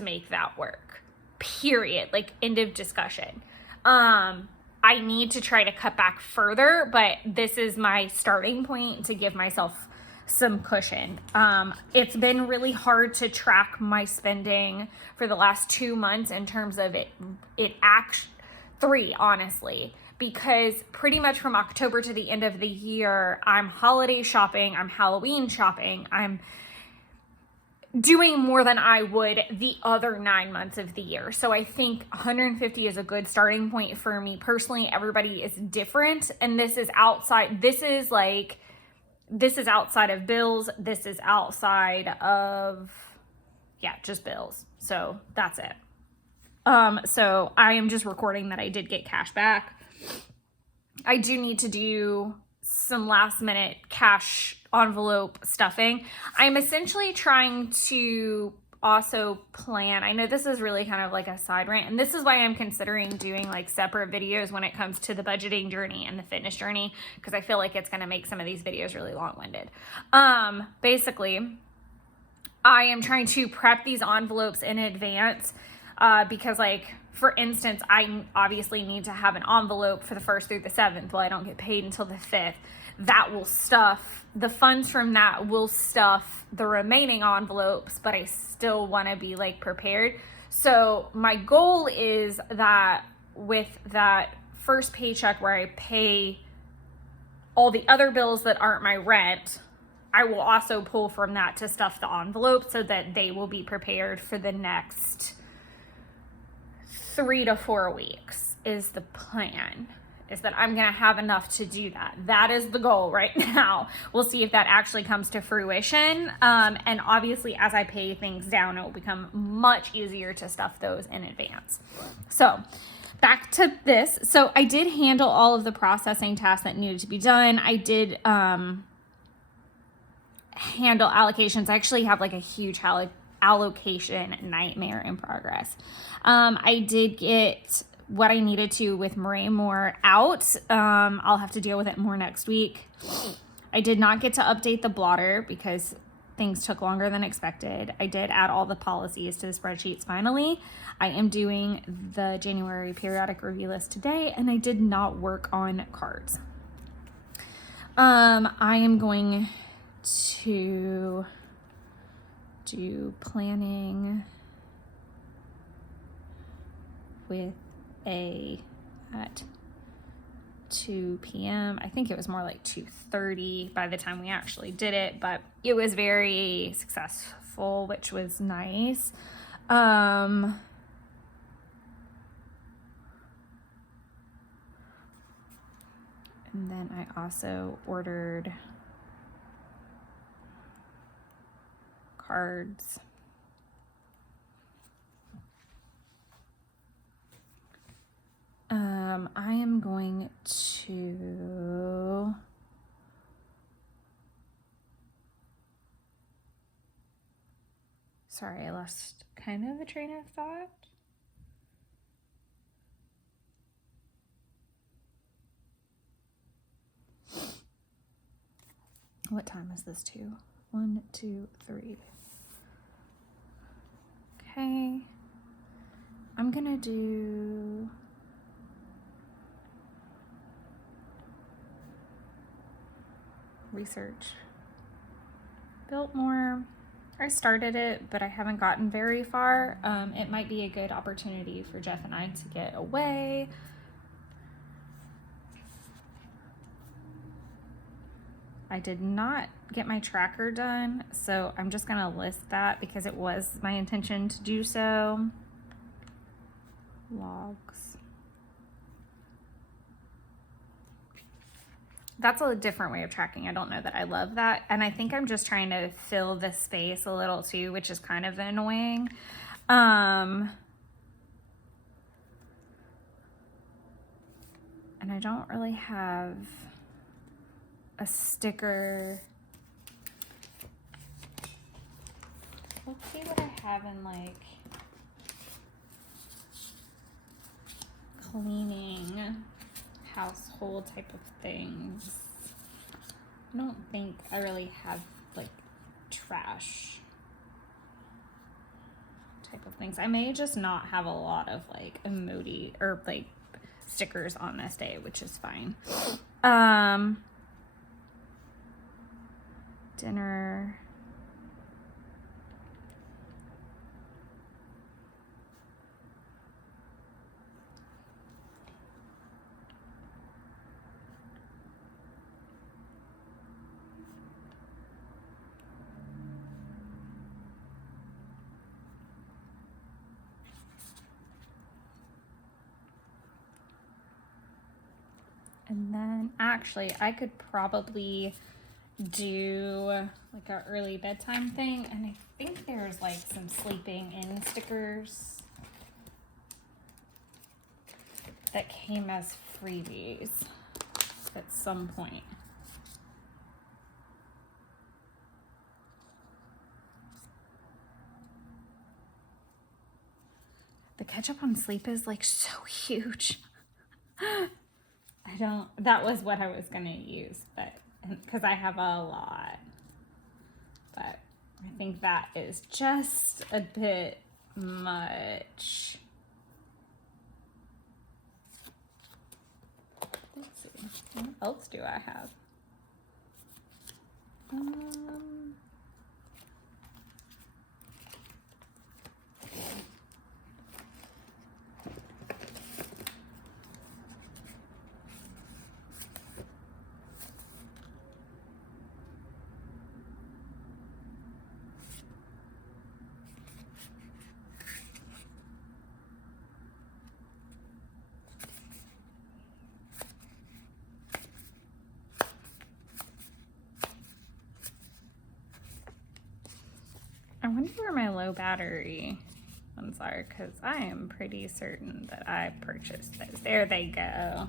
make that work, period. Like, end of discussion. I need to try to cut back further, but this is my starting point to give myself some cushion. It's been really hard to track my spending for the last 2 months in terms of three, honestly, because pretty much from October to the end of the year, I'm holiday shopping, I'm Halloween shopping, I'm doing more than I would the other 9 months of the year. So I think 150 is a good starting point for me personally. Everybody is different, and this is outside of bills. This is outside of, just bills. So that's it. So I am just recording that I did get cash back. I do need to do some last minute cash envelope stuffing. I'm essentially trying to also plan. I know this is really kind of like a side rant, and this is why I'm considering doing like separate videos when it comes to the budgeting journey and the fitness journey, because I feel like it's going to make some of these videos really long-winded. Basically, I am trying to prep these envelopes in advance because, like, for instance, I obviously need to have an envelope for the 1st through the 7th. Well, I don't get paid until the 5th. That will stuff, the funds from that will stuff the remaining envelopes, but I still want to be like prepared. So my goal is that with that first paycheck where I pay all the other bills that aren't my rent, I will also pull from that to stuff the envelope so that they will be prepared for the next 3 to 4 weeks is the plan. Is that I'm going to have enough to do that. That is the goal right now. We'll see if that actually comes to fruition. And obviously, as I pay things down, it will become much easier to stuff those in advance. So back to this. So I did handle all of the processing tasks that needed to be done. I did handle allocations. I actually have like a huge allocation nightmare in progress. I did get what I needed to with Murray Moore out. I'll have to deal with it more next week. I did not get to update the blotter because things took longer than expected. I did add all the policies to the spreadsheets finally. I am doing the January periodic review list today, and I did not work on cards. I am going to do planning with at 2 p.m. I think it was more like 2:30 by the time we actually did it, but it was very successful, which was nice. And then I also ordered cards. I am going to sorry, I lost kind of a train of thought. What time is this to? 1, 2, 3. Okay. I'm gonna do research Biltmore. I started it, but I haven't gotten very far. It might be a good opportunity for Jeff and I to get away. I did not get my tracker done, so I'm just gonna list that because it was my intention to do so. Logs. That's a different way of tracking. I don't know that I love that. And I think I'm just trying to fill the space a little too, which is kind of annoying. And I don't really have a sticker. Let's see what I have in like cleaning, household type of things. I don't think I really have like trash type of things. I may just not have a lot of like emoji or like stickers on this day, which is fine. Dinner. And then actually I could probably do like an early bedtime thing, and I think there's like some sleeping in stickers that came as freebies at some point. The catch up on sleep is like so huge. That was what I was gonna use, but because I have a lot, but I think that is just a bit much. Let's see, what else do I have? I wonder where my low battery ones are, because I am pretty certain that I purchased those. There they go.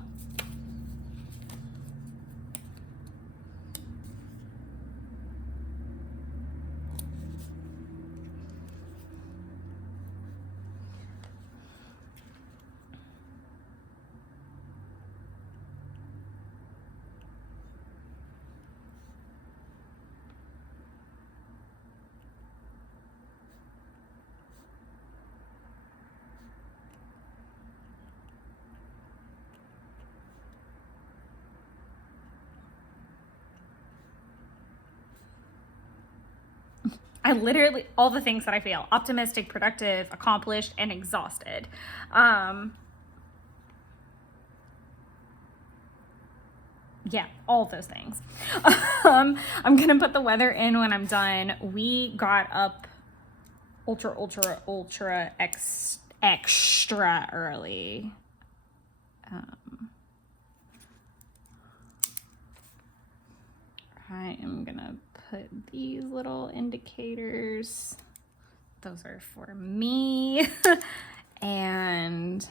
I literally, all the things that I feel: optimistic, productive, accomplished, and exhausted. Yeah, all those things. I'm gonna put the weather in when I'm done. We got up ultra extra early. I am gonna put these little indicators. Those are for me. And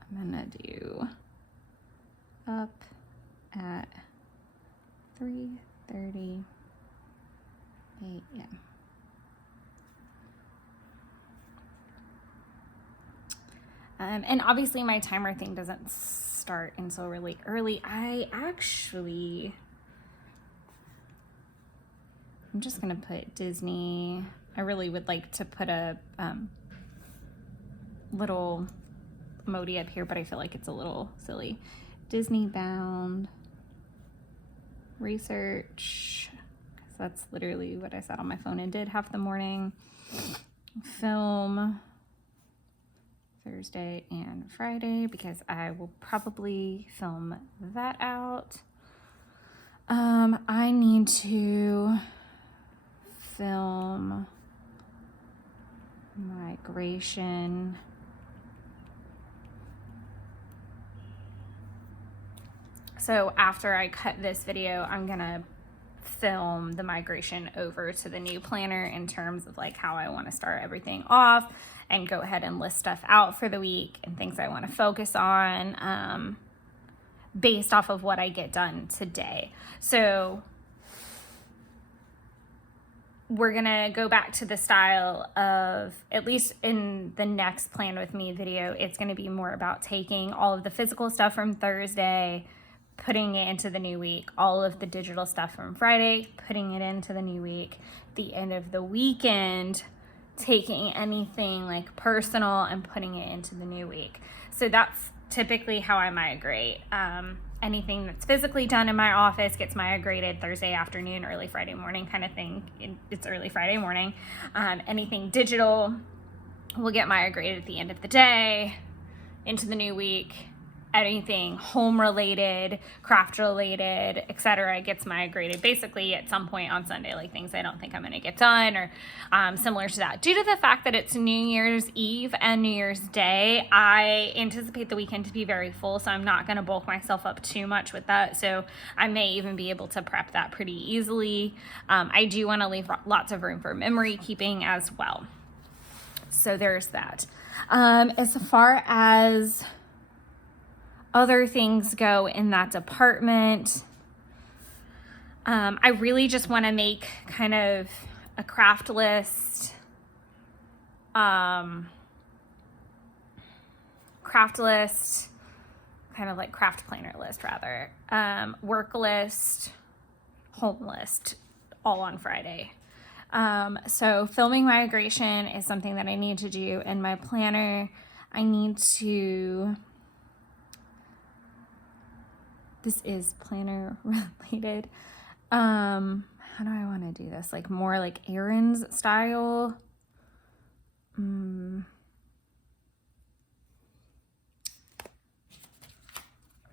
I'm gonna do up at 3:30 a.m. And obviously my timer thing doesn't start until really early. I'm just gonna put Disney. I really would like to put a little emoji up here, but I feel like it's a little silly. Disney bound research, because that's literally what I said on my phone and did half the morning. Film Thursday and Friday, because I will probably film that out. I need to film migration. So after I cut this video, I'm gonna film the migration over to the new planner in terms of like how I want to start everything off, and go ahead and list stuff out for the week and things I want to focus on based off of what I get done today. So we're gonna go back to the style of, at least in the next Plan With Me video, it's gonna be more about taking all of the physical stuff from Thursday, putting it into the new week, all of the digital stuff from Friday, putting it into the new week, the end of the weekend, taking anything like personal and putting it into the new week. So that's typically how I migrate. Anything that's physically done in my office gets migrated Thursday afternoon, early Friday morning kind of thing. It's early Friday morning. Anything digital will get migrated at the end of the day into the new week. Anything home related, craft related, etc. gets migrated basically at some point on Sunday, like things I don't think I'm going to get done or similar to that. Due to the fact that it's New Year's Eve and New Year's Day, I anticipate the weekend to be very full, so I'm not going to bulk myself up too much with that. So I may even be able to prep that pretty easily. I do want to leave lots of room for memory keeping as well. So there's that. As far as other things go in that department, I really just want to make kind of a craft list, kind of like craft planner list rather, work list, home list, all on Friday. So filming migration is something that I need to do in my planner. I need to, this is planner related. How do I want to do this? Like more like errands style. I'm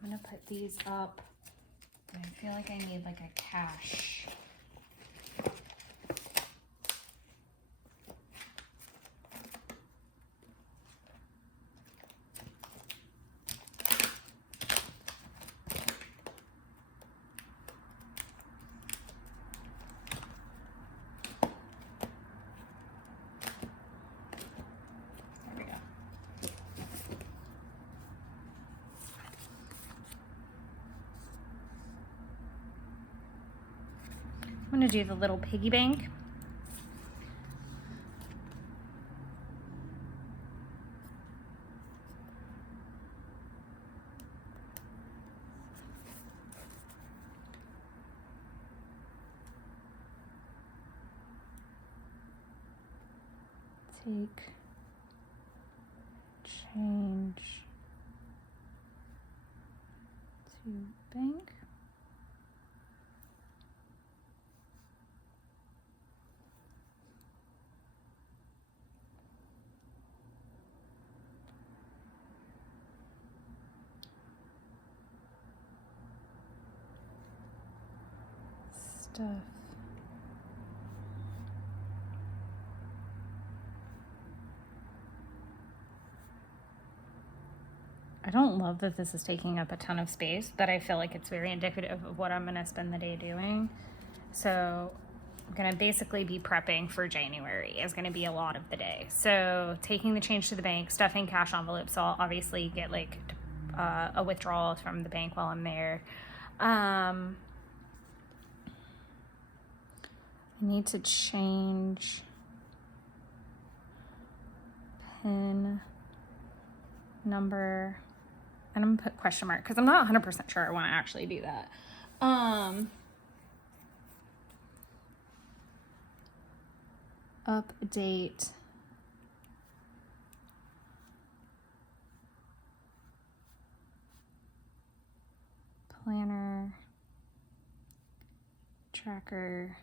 gonna put these up. I feel like I need like a cache. I'm going to do the little piggy bank. Take, change to bank. Stuff. I don't love that this is taking up a ton of space, but I feel like it's very indicative of what I'm going to spend the day doing. So I'm going to basically be prepping for January is going to be a lot of the day. So taking the change to the bank, stuffing cash envelopes. So I'll obviously get like a withdrawal from the bank while I'm there. I need to change PIN number, and I'm gonna put question mark because I'm not 100% sure I want to actually do that. Update planner tracker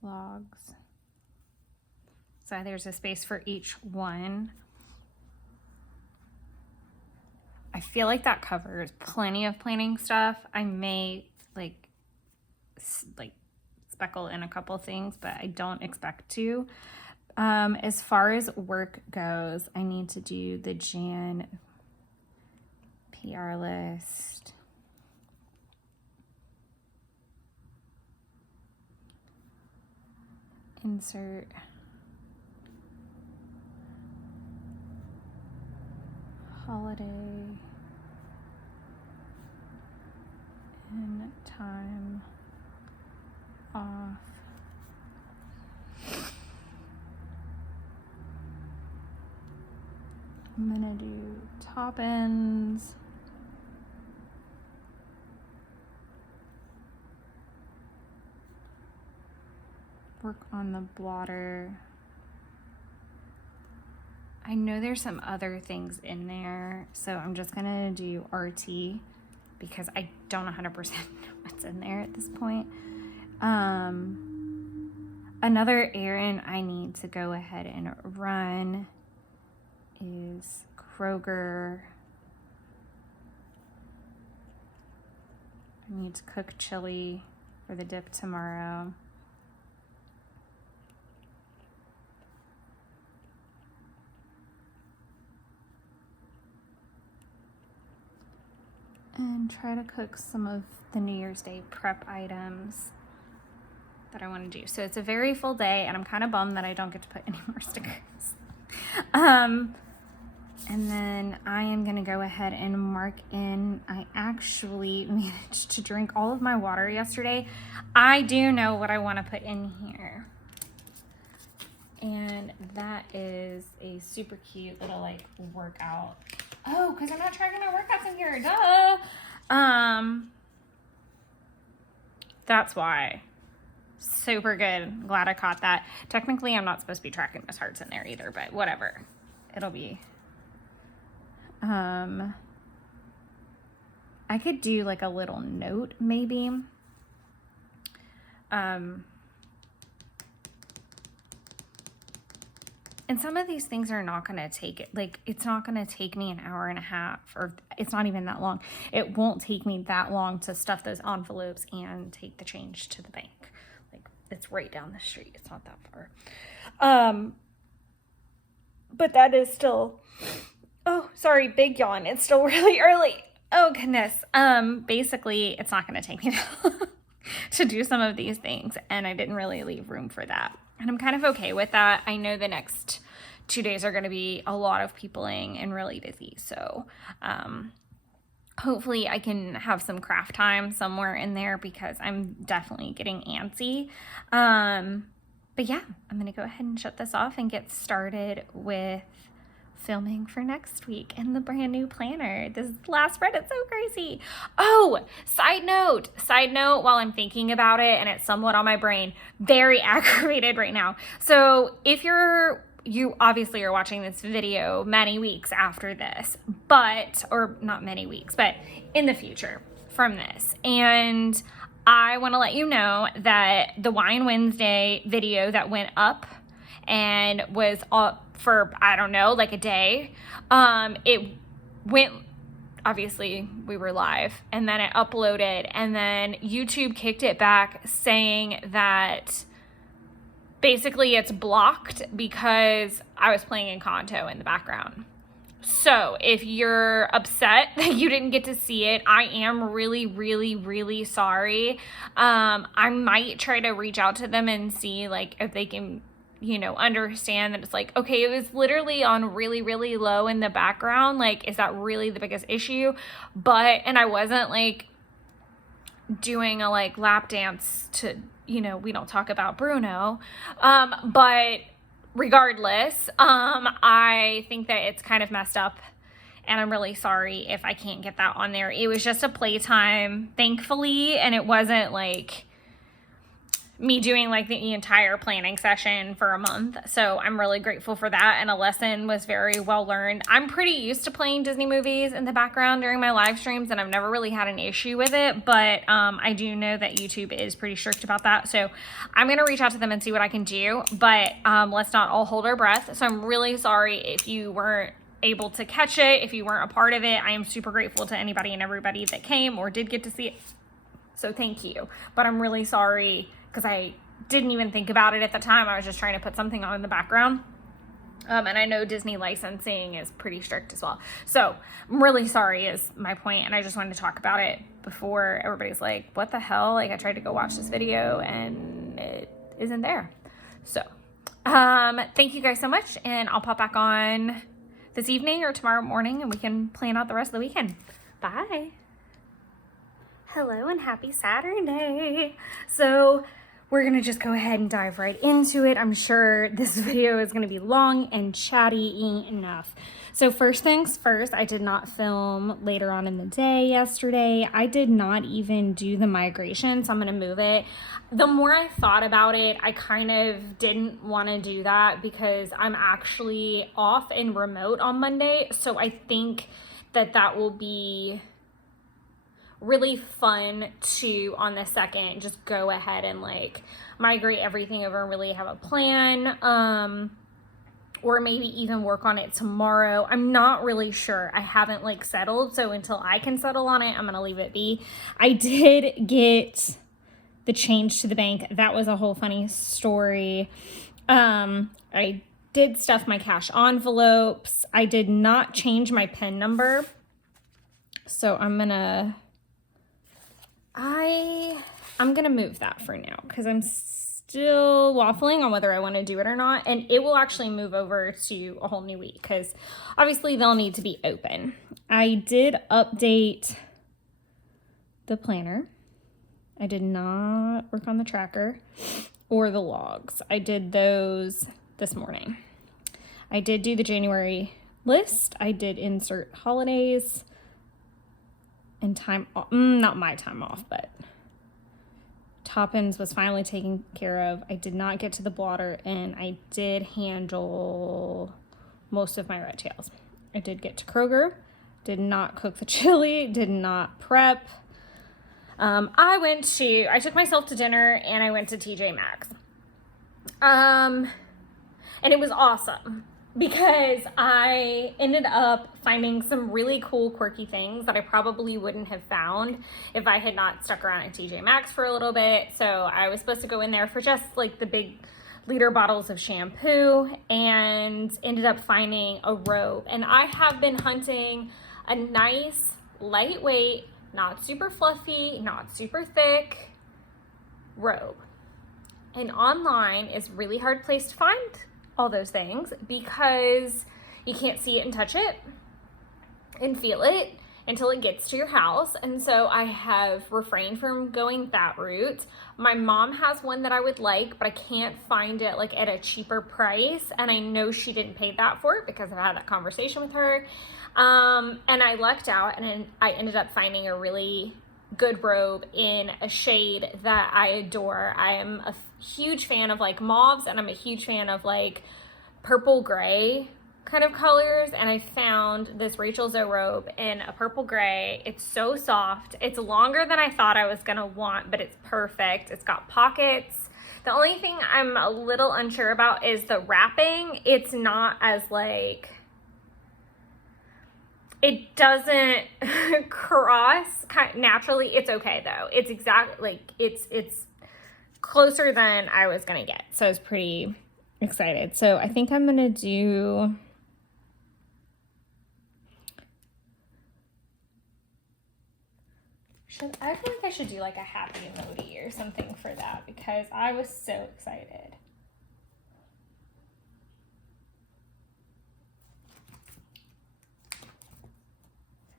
logs. So there's a space for each one. I feel like that covers plenty of planning stuff. I may like speckle in a couple things, but I don't expect to. As far as work goes, I need to do the Jan PR list. Insert holiday and time I'm gonna do top ends. Work on the blotter. I know there's some other things in there, so I'm just gonna do RT because I don't 100% know what's in there at this point. Another errand I need to go ahead and run is Kroger. I need to cook chili for the dip tomorrow. And try to cook some of the New Year's Day prep items that I want to do. So it's a very full day, and I'm kind of bummed that I don't get to put any more stickers. And then I am going to go ahead and mark in. I actually managed to drink all of my water yesterday. I do know what I want to put in here. And that is a super cute little like workout. Oh, because I'm not tracking my workouts in here. Duh. That's why. Super good. Glad I caught that. Technically, I'm not supposed to be tracking my hearts in there either, but whatever. It'll be. I could do like a little note maybe. And some of these things are not going to take it. Like, it's not going to take me an hour and a half, or it's not even that long. It won't take me that long to stuff those envelopes and take the change to the bank. Like, it's right down the street. It's not that far. But that is still, oh, sorry, big yawn. It's still really early. Oh, goodness. Basically, it's not going to take me that long to do some of these things. And I didn't really leave room for that. And I'm kind of okay with that. I know the next 2 days are going to be a lot of peopling and really busy. So hopefully I can have some craft time somewhere in there because I'm definitely getting antsy. But yeah, I'm going to go ahead and shut this off and get started with filming for next week and the brand new planner. This last spread, it's so crazy. Oh, side note, while I'm thinking about it and it's somewhat on my brain, very aggravated right now. So if you obviously are watching this video many weeks after this, or not many weeks, but in the future from this. And I want to let you know that the Wine Wednesday video that went up and was up for, I don't know, like a day. It went, obviously we were live, and then it uploaded, and then YouTube kicked it back saying that basically it's blocked because I was playing Encanto in the background. So if you're upset that you didn't get to see it, I am really, really, really sorry. I might try to reach out to them and see like if they can, understand that it's like, okay, it was literally on really, really low in the background. Like, is that really the biggest issue? And I wasn't like doing a like lap dance to, we don't talk about Bruno. But regardless, I think that it's kind of messed up, and I'm really sorry if I can't get that on there. It was just a playtime, thankfully, and it wasn't like me doing like the entire planning session for a month. So I'm really grateful for that. And a lesson was very well learned. I'm pretty used to playing Disney movies in the background during my live streams, and I've never really had an issue with it. But I do know that YouTube is pretty strict about that. So I'm going to reach out to them and see what I can do. But let's not all hold our breath. So I'm really sorry if you weren't able to catch it, if you weren't a part of it. I am super grateful to anybody and everybody that came or did get to see it. So thank you. But I'm really sorry because I didn't even think about it at the time. I was just trying to put something on in the background. And I know Disney licensing is pretty strict as well. So I'm really sorry is my point. And I just wanted to talk about it before everybody's like, what the hell? Like, I tried to go watch this video and it isn't there. So thank you guys so much. And I'll pop back on this evening or tomorrow morning and we can plan out the rest of the weekend. Bye. Hello and happy Saturday. So we're gonna just go ahead and dive right into it. I'm sure this video is gonna be long and chatty enough. So first things first, I did not film later on in the day yesterday. I did not even do the migration, so I'm gonna move it. The more I thought about it, I kind of didn't wanna do that because I'm actually off and remote on Monday. So I think that will be really fun to, on the second, just go ahead and like migrate everything over and really have a plan. Or maybe even work on it tomorrow. I'm not really sure. I haven't like settled. So until I can settle on it, I'm going to leave it be. I did get the change to the bank. That was a whole funny story. I did stuff my cash envelopes. I did not change my PIN number. So I'm going to move that for now because I'm still waffling on whether I want to do it or not. And it will actually move over to a whole new week because obviously they'll need to be open. I did update the planner. I did not work on the tracker or the logs. I did those this morning. I did do the January list. I did insert holidays and time off, not my time off, but Toppins was finally taken care of. I did not get to the blotter, and I did handle most of my red tails. I did get to Kroger, did not cook the chili, did not prep. I took myself to dinner and I went to TJ Maxx. And it was awesome because I ended up finding some really cool, quirky things that I probably wouldn't have found if I had not stuck around at TJ Maxx for a little bit. So I was supposed to go in there for just like the big liter bottles of shampoo and ended up finding a robe. And I have been hunting a nice, lightweight, not super fluffy, not super thick robe. And online is a really hard place to find all those things because you can't see it and touch it and feel it until it gets to your house. And so I have refrained from going that route. My mom has one that I would like, but I can't find it like at a cheaper price. And I know she didn't pay that for it because I've had that conversation with her. And I lucked out and I ended up finding a really good robe in a shade that I adore. I am a huge fan of like mauves, and I'm a huge fan of like purple gray kind of colors, and I found this Rachel Zoe robe in a purple gray. It's so soft. It's longer than I thought I was gonna want, but it's perfect. It's got pockets. The only thing I'm a little unsure about is the wrapping. It's not as like, it doesn't cross naturally. It's okay though. It's exactly like it's closer than I was gonna get. So I was pretty excited. So I think I'm gonna do I feel like I should do like a happy emoji or something for that because I was so excited.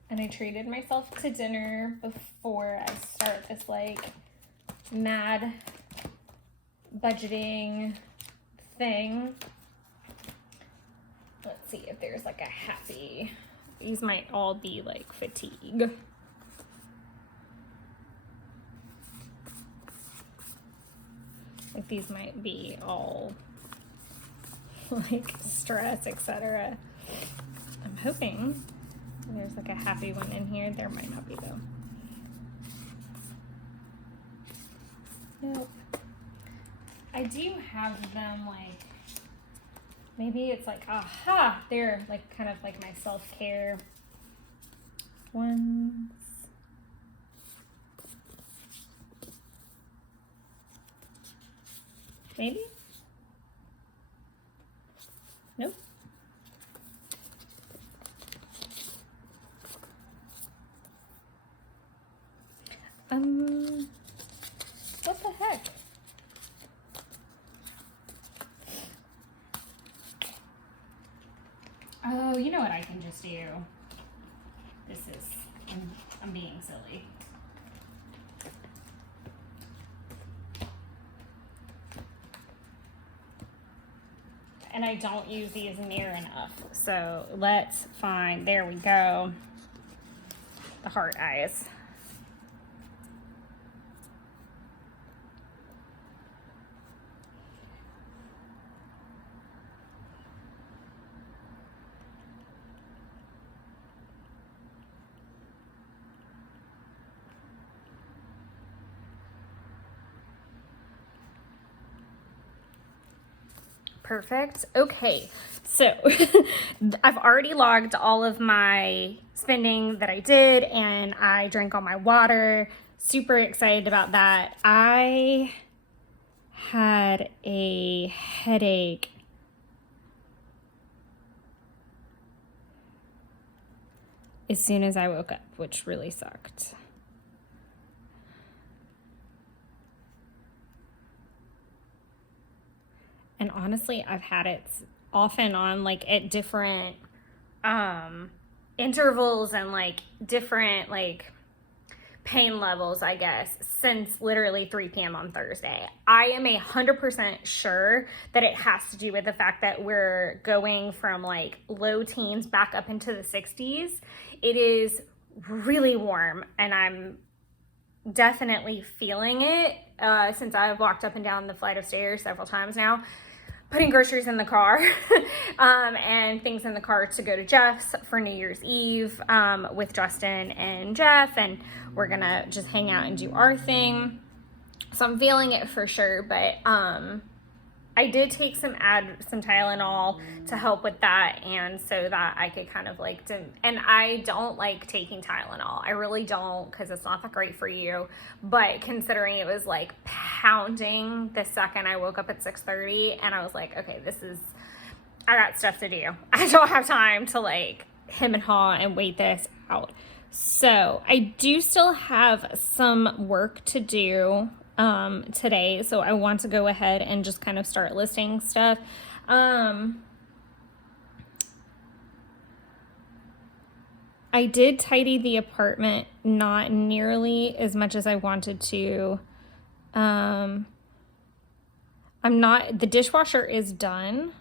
And I treated myself to dinner before I start this like mad budgeting thing. Let's see if there's like a happy, these might all be like fatigue. Like these might be all like stress, etc. I'm hoping there's like a happy one in here. There might not be though. Nope. I do have them like, maybe it's like, aha, they're like kind of like my self-care ones. Maybe? Nope. What the heck? Oh, you know what I can just do? This is, I'm being silly. and I don't use these near enough. So let's find, there we go, the heart eyes. Perfect. Okay, so I've already logged all of my spending that I did, and I drank all my water. Super excited about that. I had a headache as soon as I woke up, which really sucked. And honestly, I've had it off and on, like at different intervals and like different like pain levels, I guess, since literally 3 p.m. on Thursday. I am 100% sure that it has to do with the fact that we're going from like low teens back up into the 60s. It is really warm, and I'm definitely feeling it since I've walked up and down the flight of stairs several times now, putting groceries in the car and things in the car to go to Jeff's for New Year's Eve with Justin and Jeff, and we're gonna just hang out and do our thing. So I'm feeling it for sure, but I did take some Tylenol to help with that, and so that I could kind of like and I don't like taking Tylenol. I really don't, because it's not that great for you. But considering it was like pounding the second I woke up at 6:30, and I was like, okay, I got stuff to do. I don't have time to like hem and haw and wait this out. So I do still have some work to do today, so I want to go ahead and just kind of start listing stuff. I did tidy the apartment, not nearly as much as I wanted to. The dishwasher is done,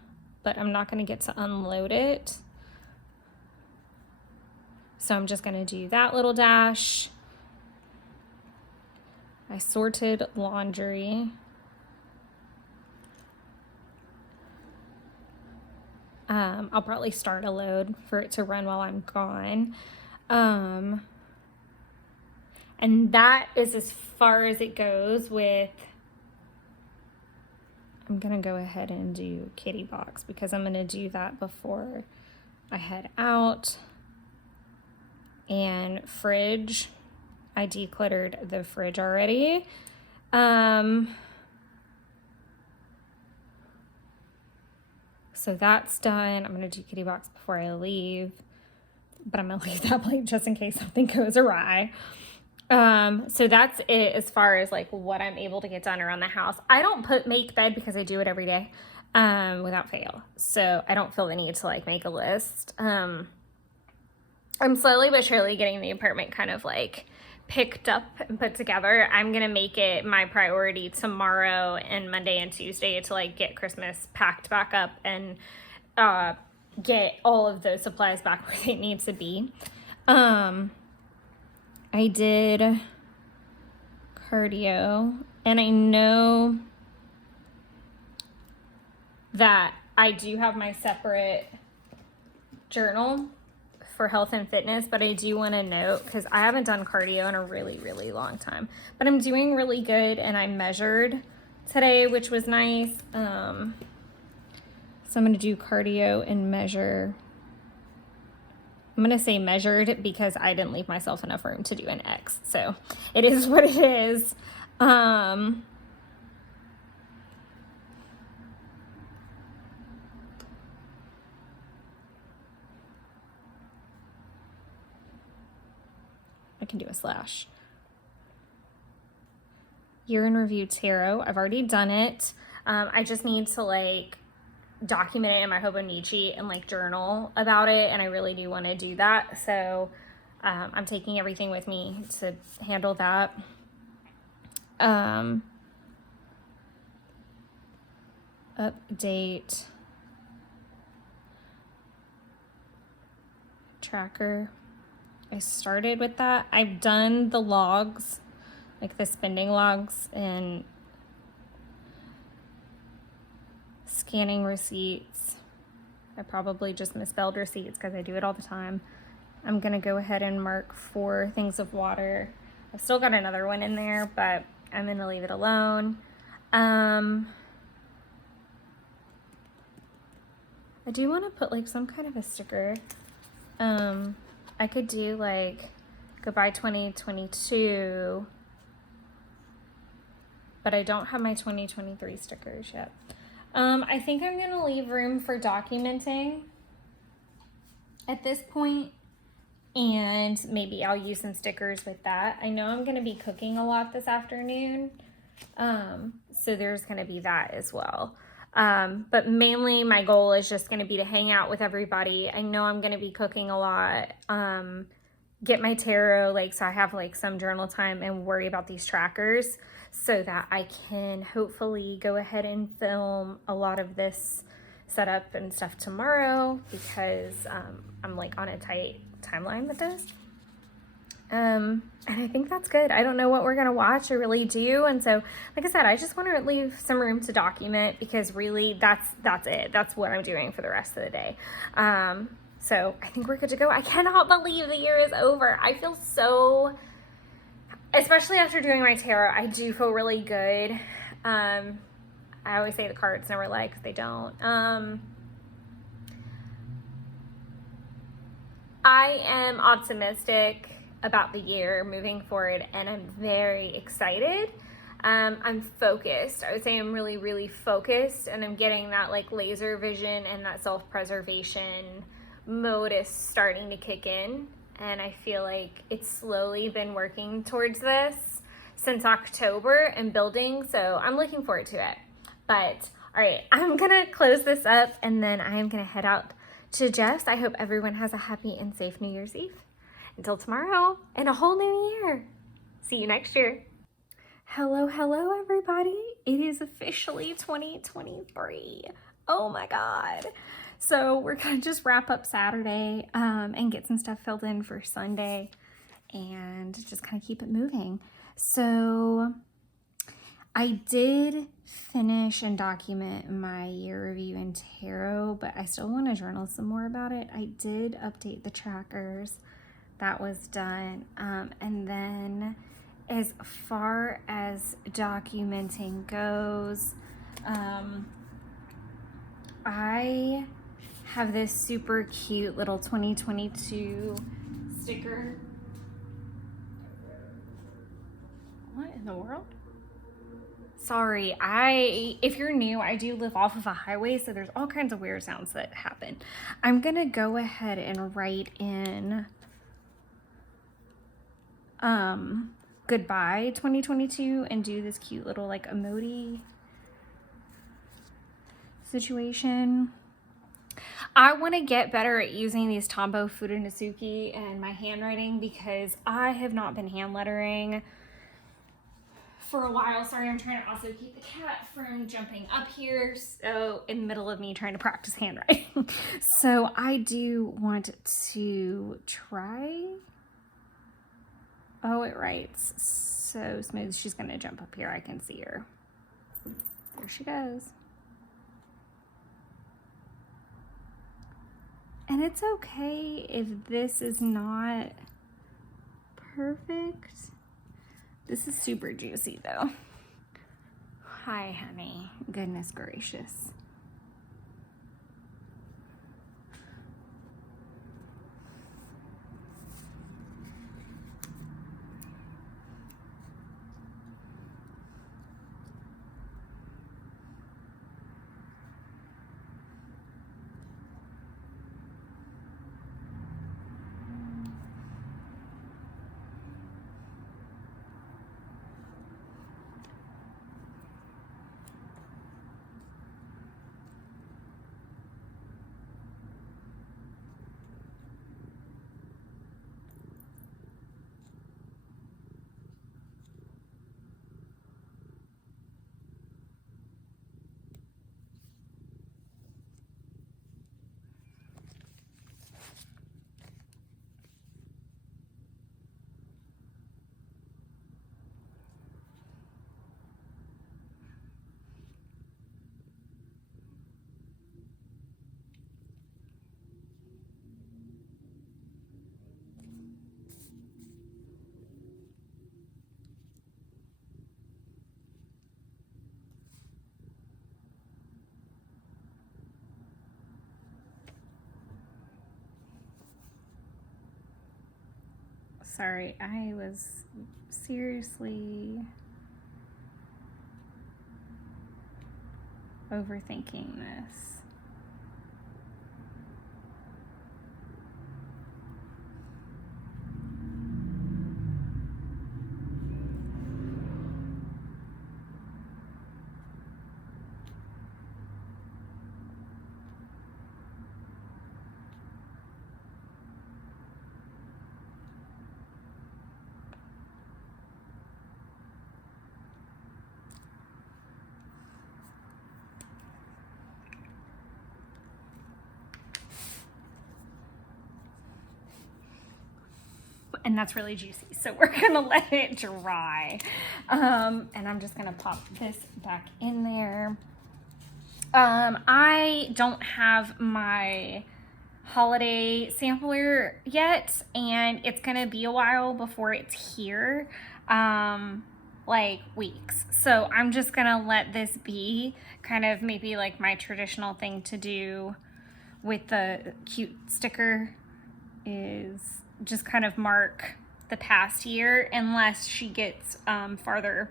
but I'm not going to get to unload it. So I'm just going to do that little dash. I sorted laundry. I'll probably start a load for it to run while I'm gone. And that is as far as it goes with, I'm going to go ahead and do kitty box because I'm going to do that before I head out. And fridge, I decluttered the fridge already. So that's done. I'm going to do kitty box before I leave, but I'm going to leave that blank just in case something goes awry. So that's it as far as like what I'm able to get done around the house. I don't make bed because I do it every day, without fail. So I don't feel the need to like make a list. I'm slowly but surely getting the apartment kind of like picked up and put together. I'm gonna make it my priority tomorrow and Monday and Tuesday to like get Christmas packed back up and get all of those supplies back where they need to be. I did cardio, and I know that I do have my separate journal for health and fitness, but I do want to note, because I haven't done cardio in a really, really long time, but I'm doing really good, and I measured today, which was nice. So I'm going to do cardio and measure. I'm going to say measured because I didn't leave myself enough room to do an X. So it is what it is. I can do a slash. Year in review tarot. I've already done it. I just need to like document it in my Hobonichi and like journal about it, and I really do want to do that. So I'm taking everything with me to handle that. Update tracker. I started with that. I've done the logs, like the spending logs and scanning receipts. I probably just misspelled receipts because I do it all the time. I'm gonna go ahead and mark 4 things of water. I've still got another one in there, but I'm gonna leave it alone. I do want to put like some kind of a sticker. I could do like goodbye 2022, but I don't have my 2023 stickers yet. I think I'm gonna leave room for documenting at this point, and maybe I'll use some stickers with that. I know I'm gonna be cooking a lot this afternoon, so there's gonna be that as well. But mainly my goal is just going to be to hang out with everybody. I know I'm going to be cooking a lot, get my tarot, like, so I have like some journal time and worry about these trackers so that I can hopefully go ahead and film a lot of this setup and stuff tomorrow, because, I'm like on a tight timeline with this. And I think that's good. I don't know what we're going to watch. I really do. And so, like I said, I just want to leave some room to document, because really that's it. That's what I'm doing for the rest of the day. So I think we're good to go. I cannot believe the year is over. I feel so, especially after doing my tarot, I do feel really good. I always say the cards never lie, because they don't. I am optimistic about the year moving forward, and I'm very excited. I'm focused. I would say I'm really, really focused, and I'm getting that like laser vision and that self-preservation mode is starting to kick in. And I feel like it's slowly been working towards this since October and building. So I'm looking forward to it. But all right, I'm gonna close this up, and then I'm gonna head out to Jeff's. I hope everyone has a happy and safe New Year's Eve. Until tomorrow and a whole new year. See you next year. Hello, hello, everybody. It is officially 2023. Oh my God. So we're gonna just wrap up Saturday and get some stuff filled in for Sunday and just kind of keep it moving. So I did finish and document my year review in tarot, but I still want to journal some more about it. I did update the trackers. That was done. And then as far as documenting goes, I have this super cute little 2022 sticker. What in the world? Sorry, if you're new, I do live off of a highway, so there's all kinds of weird sounds that happen. I'm gonna go ahead and write in goodbye 2022 and do this cute little like emoji situation. I want to get better at using these Tombow Fudenosuke and my handwriting, because I have not been hand lettering for a while. Sorry, I'm trying to also keep the cat from jumping up here, so in the middle of me trying to practice handwriting. So I do want to try. Oh, it writes so smooth. She's gonna jump up here. I can see her. There she goes. And it's okay if this is not perfect. This is super juicy though. Hi, honey. Goodness gracious. Sorry, I was seriously overthinking this. And that's really juicy, so we're gonna let it dry. And I'm just gonna pop this back in there. I don't have my holiday sampler yet, and it's gonna be a while before it's here, like weeks. So I'm just gonna let this be kind of maybe like my traditional thing to do with the cute sticker, is just kind of mark the past year, unless she gets farther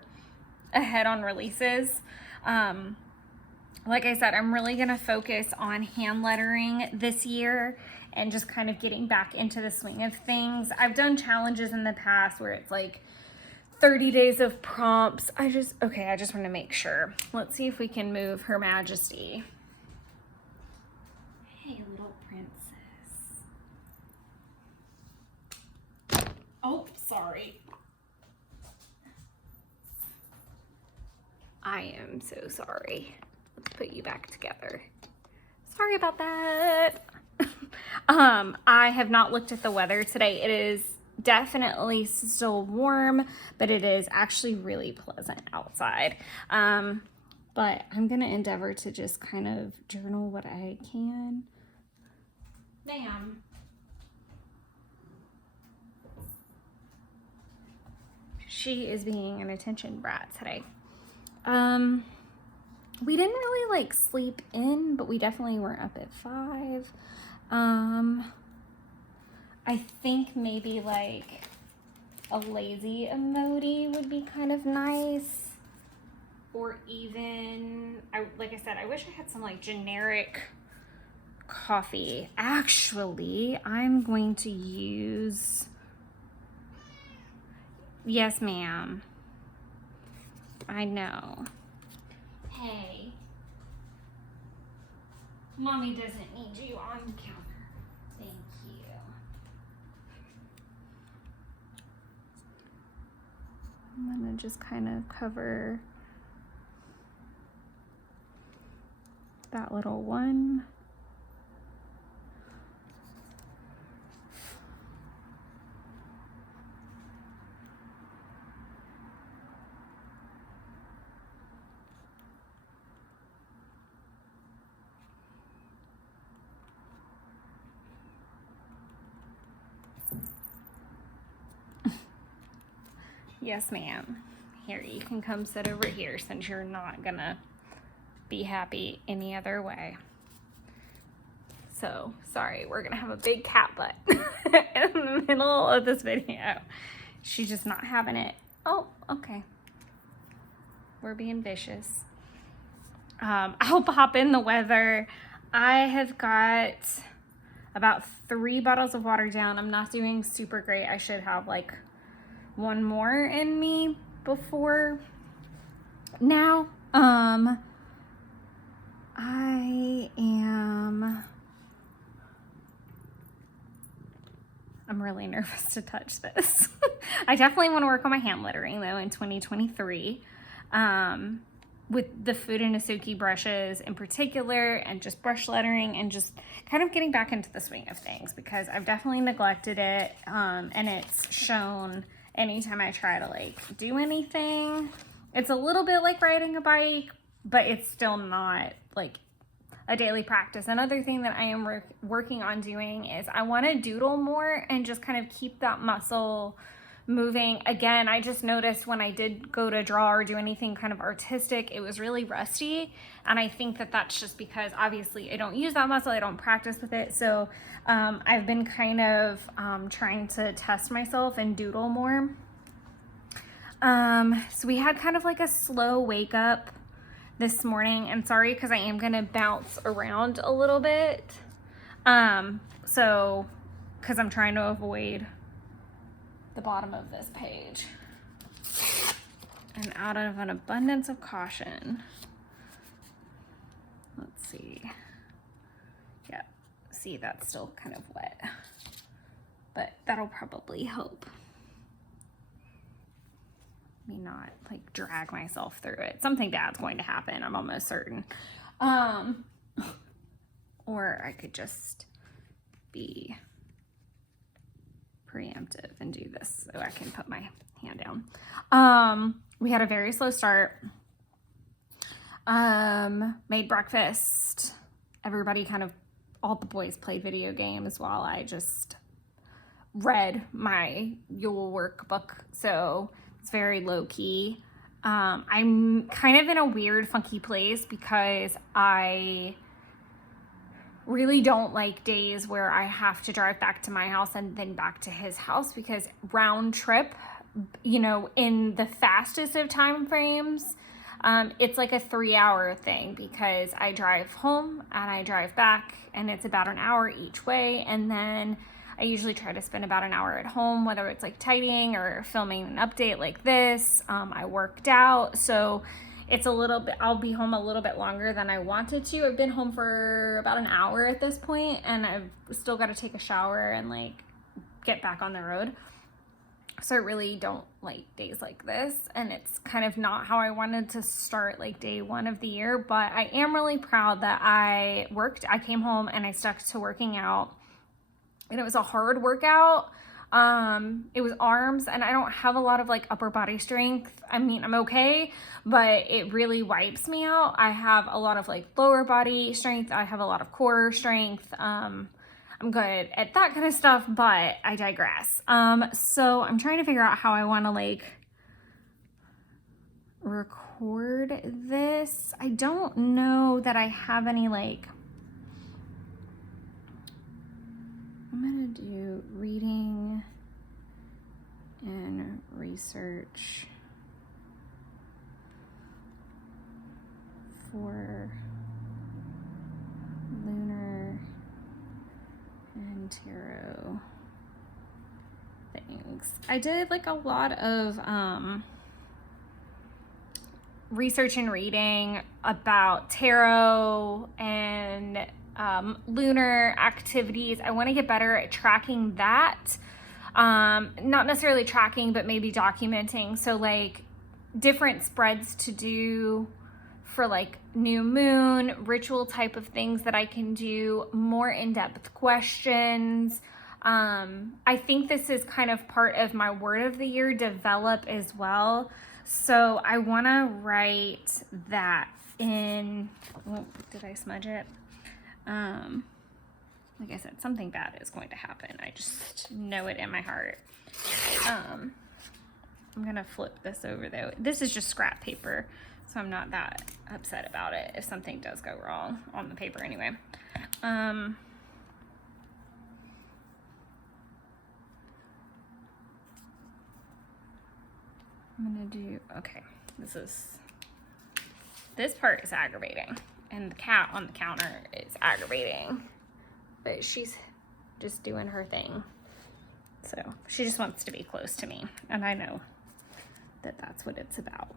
ahead on releases. Like I said, I'm really gonna focus on hand lettering this year and just kind of getting back into the swing of things. I've done challenges in the past where it's like 30 days of prompts. I just want to make sure. Let's see if we can move Her Majesty. Hey, little princess. Oh, sorry. I am so sorry. Let's put you back together. Sorry about that. I have not looked at the weather today. It is definitely still warm, but it is actually really pleasant outside. But I'm gonna endeavor to just kind of journal what I can. Ma'am. She is being an attention brat today. We didn't really like sleep in, but we definitely weren't up at 5. I think maybe like a lazy emoji would be kind of nice. Or even, like I said, I wish I had some like generic coffee. Actually, I'm going to use, yes ma'am, I know. Hey, mommy doesn't need you on the counter. Thank you. I'm gonna just kind of cover that little one. Yes, ma'am. Here, you can come sit over here since you're not gonna be happy any other way. So, sorry, we're gonna have a big cat butt in the middle of this video. She's just not having it. Oh, okay. We're being vicious. I'll pop in the weather. I have got about 3 bottles of water down. I'm not doing super great. I should have like 1 more in me before now. I'm really nervous to touch this. I definitely want to work on my hand lettering though in 2023. With the Food and Asuki brushes in particular, and just brush lettering, and just kind of getting back into the swing of things, because I've definitely neglected it, and it's shown anytime I try to like do anything. It's a little bit like riding a bike, but it's still not like a daily practice. Another thing that I am working on doing is I want to doodle more and just kind of keep that muscle moving. Again, I just noticed when I did go to draw or do anything kind of artistic, it was really rusty. And I think that that's just because obviously I don't use that muscle, I don't practice with it. So I've been kind of trying to test myself and doodle more. So we had kind of like a slow wake up this morning, and sorry because I am gonna bounce around a little bit. So because I'm trying to avoid the bottom of this page. And out of an abundance of caution, let's see. Yeah, see, that's still kind of wet, but that'll probably help me not like drag myself through it. Something bad's going to happen, I'm almost certain. Or I could just be preemptive and do this so I can put my hand down. We had a very slow start. Made breakfast. Everybody all the boys played video games while I just read my Yule workbook. So it's very low key. I'm kind of in a weird, funky place because I really don't like days where I have to drive back to my house and then back to his house, because round trip, you know, in the fastest of time frames, it's like a 3-hour thing, because I drive home and I drive back and it's about an hour each way. And then I usually try to spend about an hour at home, whether it's like tidying or filming an update like this. I worked out, so it's a little bit, I'll be home a little bit longer than I wanted to. I've been home for about an hour at this point, and I've still got to take a shower and like get back on the road. So I really don't like days like this, and it's kind of not how I wanted to start like day one of the year, but I am really proud that I came home and I stuck to working out, and it was a hard workout. It was arms, and I don't have a lot of like upper body strength. I mean, I'm okay, but it really wipes me out. I have a lot of like lower body strength. I have a lot of core strength. I'm good at that kind of stuff, but I digress. So I'm trying to figure out how I want to like record this. I don't know that I have any like, I'm gonna do reading and research for lunar and tarot things. I did like a lot of research and reading about tarot and lunar activities. I want to get better at tracking that. Not necessarily tracking, but maybe documenting. So like different spreads to do for like new moon, ritual type of things that I can do, more in-depth questions. I think this is kind of part of my word of the year develop as well. So I want to write that in, oh, did I smudge it? Like I said, something bad is going to happen. I just know it in my heart. I'm gonna flip this over though. This is just scrap paper, so I'm not that upset about it if something does go wrong on the paper anyway. I'm gonna do, okay, this part is aggravating, and the cat on the counter is aggravating, but she's just doing her thing. So she just wants to be close to me, and I know that that's what it's about.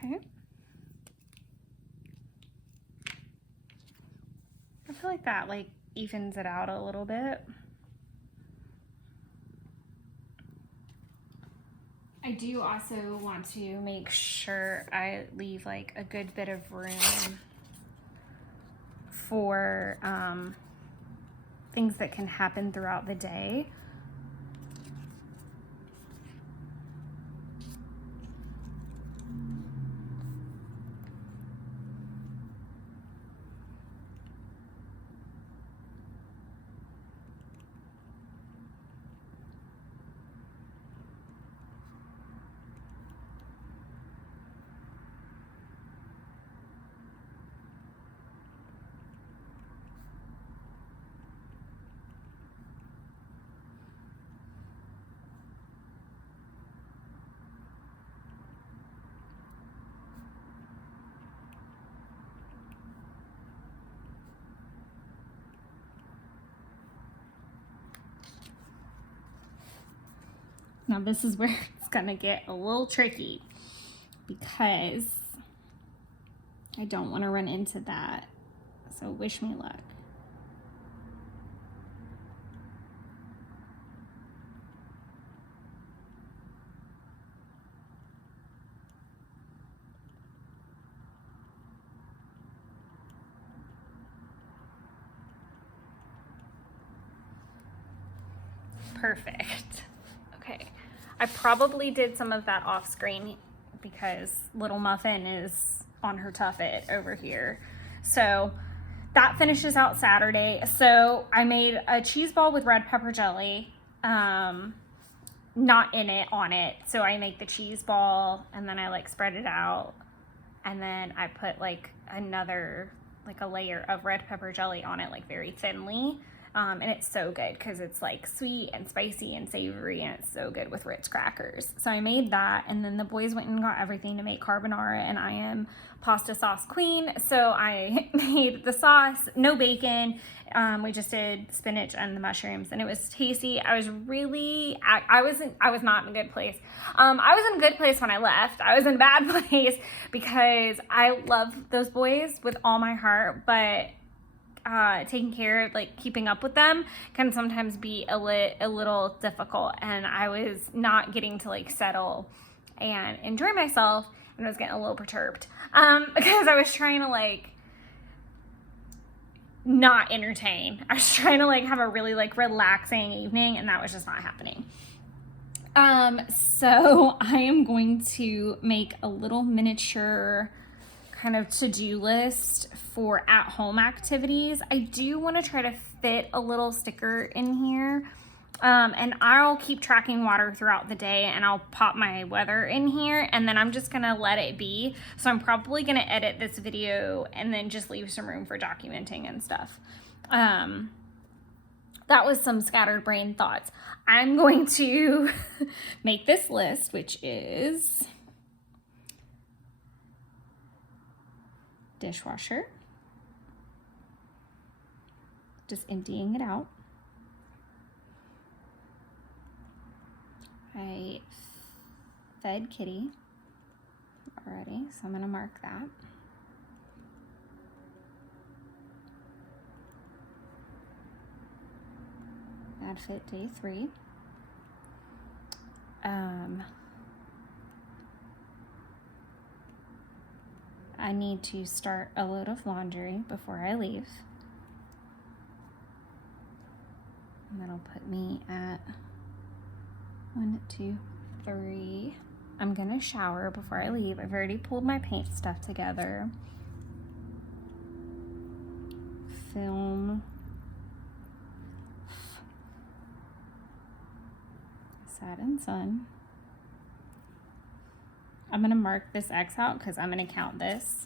Okay. I feel feel like that like evens it out a little bit. I do also want to make sure I leave like a good bit of room for things that can happen throughout the day. Now this is where it's gonna get a little tricky because I don't want to run into that. So wish me luck. Perfect. Okay. I probably did some of that off screen because little Muffin is on her tuffet over here. So that finishes out Saturday. So I made a cheese ball with red pepper jelly, not in it, on it. So I make the cheese ball and then I like spread it out. And then I put like another, like a layer of red pepper jelly on it, like very thinly. And it's so good because it's like sweet and spicy and savory, and it's so good with Ritz crackers. So I made that, and then the boys went and got everything to make carbonara, and I am pasta sauce queen. So I made the sauce, no bacon. We just did spinach and the mushrooms, and it was tasty. I was not in a good place. I was in a good place when I left. I was in a bad place because I love those boys with all my heart, but taking care of, like, keeping up with them can sometimes be a little difficult, and I was not getting to like settle and enjoy myself, and I was getting a little perturbed because I was trying to like not entertain. I was trying to like have a really like relaxing evening, and that was just not happening. So I am going to make a little miniature kind of to-do list for at-home activities. I do want to try to fit a little sticker in here, and I'll keep tracking water throughout the day, and I'll pop my weather in here, and then I'm just gonna let it be. So I'm probably gonna edit this video and then just leave some room for documenting and stuff. That was some scattered brain thoughts. I'm going to make this list, which is dishwasher, just emptying it out. I fed Kitty already, so I'm gonna mark that. Ad fit day 3. I need to start a load of laundry before I leave. And that'll put me at 1, 2, 3. I'm gonna shower before I leave. I've already pulled my paint stuff together. Film. Satin Sun. I'm gonna mark this X out because I'm gonna count this.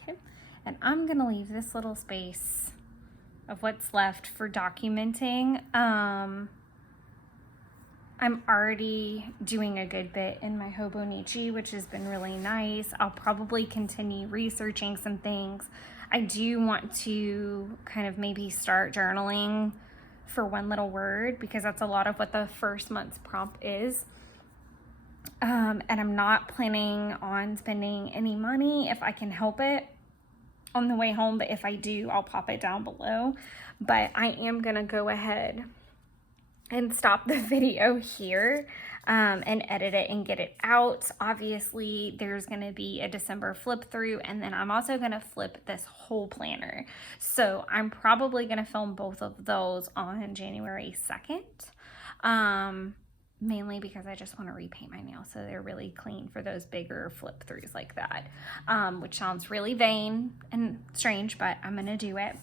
Okay, and I'm gonna leave this little space of what's left for documenting. I'm already doing a good bit in my Hobonichi, which has been really nice. I'll probably continue researching some things. I do want to kind of maybe start journaling for one little word, because that's a lot of what the first month's prompt is. And I'm not planning on spending any money if I can help it on the way home, but if I do, I'll pop it down below. But I am gonna go ahead and stop the video here and edit it and get it out. Obviously, there's gonna be a December flip through, and then I'm also gonna flip this whole planner. So I'm probably gonna film both of those on January 2nd. Mainly because I just want to repaint my nails so they're really clean for those bigger flip throughs like that, which sounds really vain and strange, but I'm gonna do it.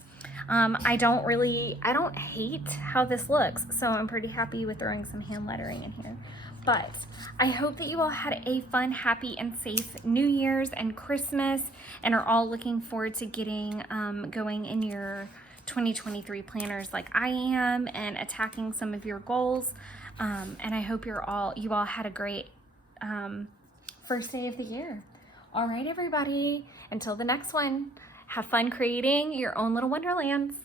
I don't hate how this looks, so I'm pretty happy with throwing some hand lettering in here. But I hope that you all had a fun, happy, and safe New Year's and Christmas, and are all looking forward to getting going in your 2023 planners like I am, and attacking some of your goals. And I hope you all had a great first day of the year. All right, everybody, until the next one, have fun creating your own little wonderlands.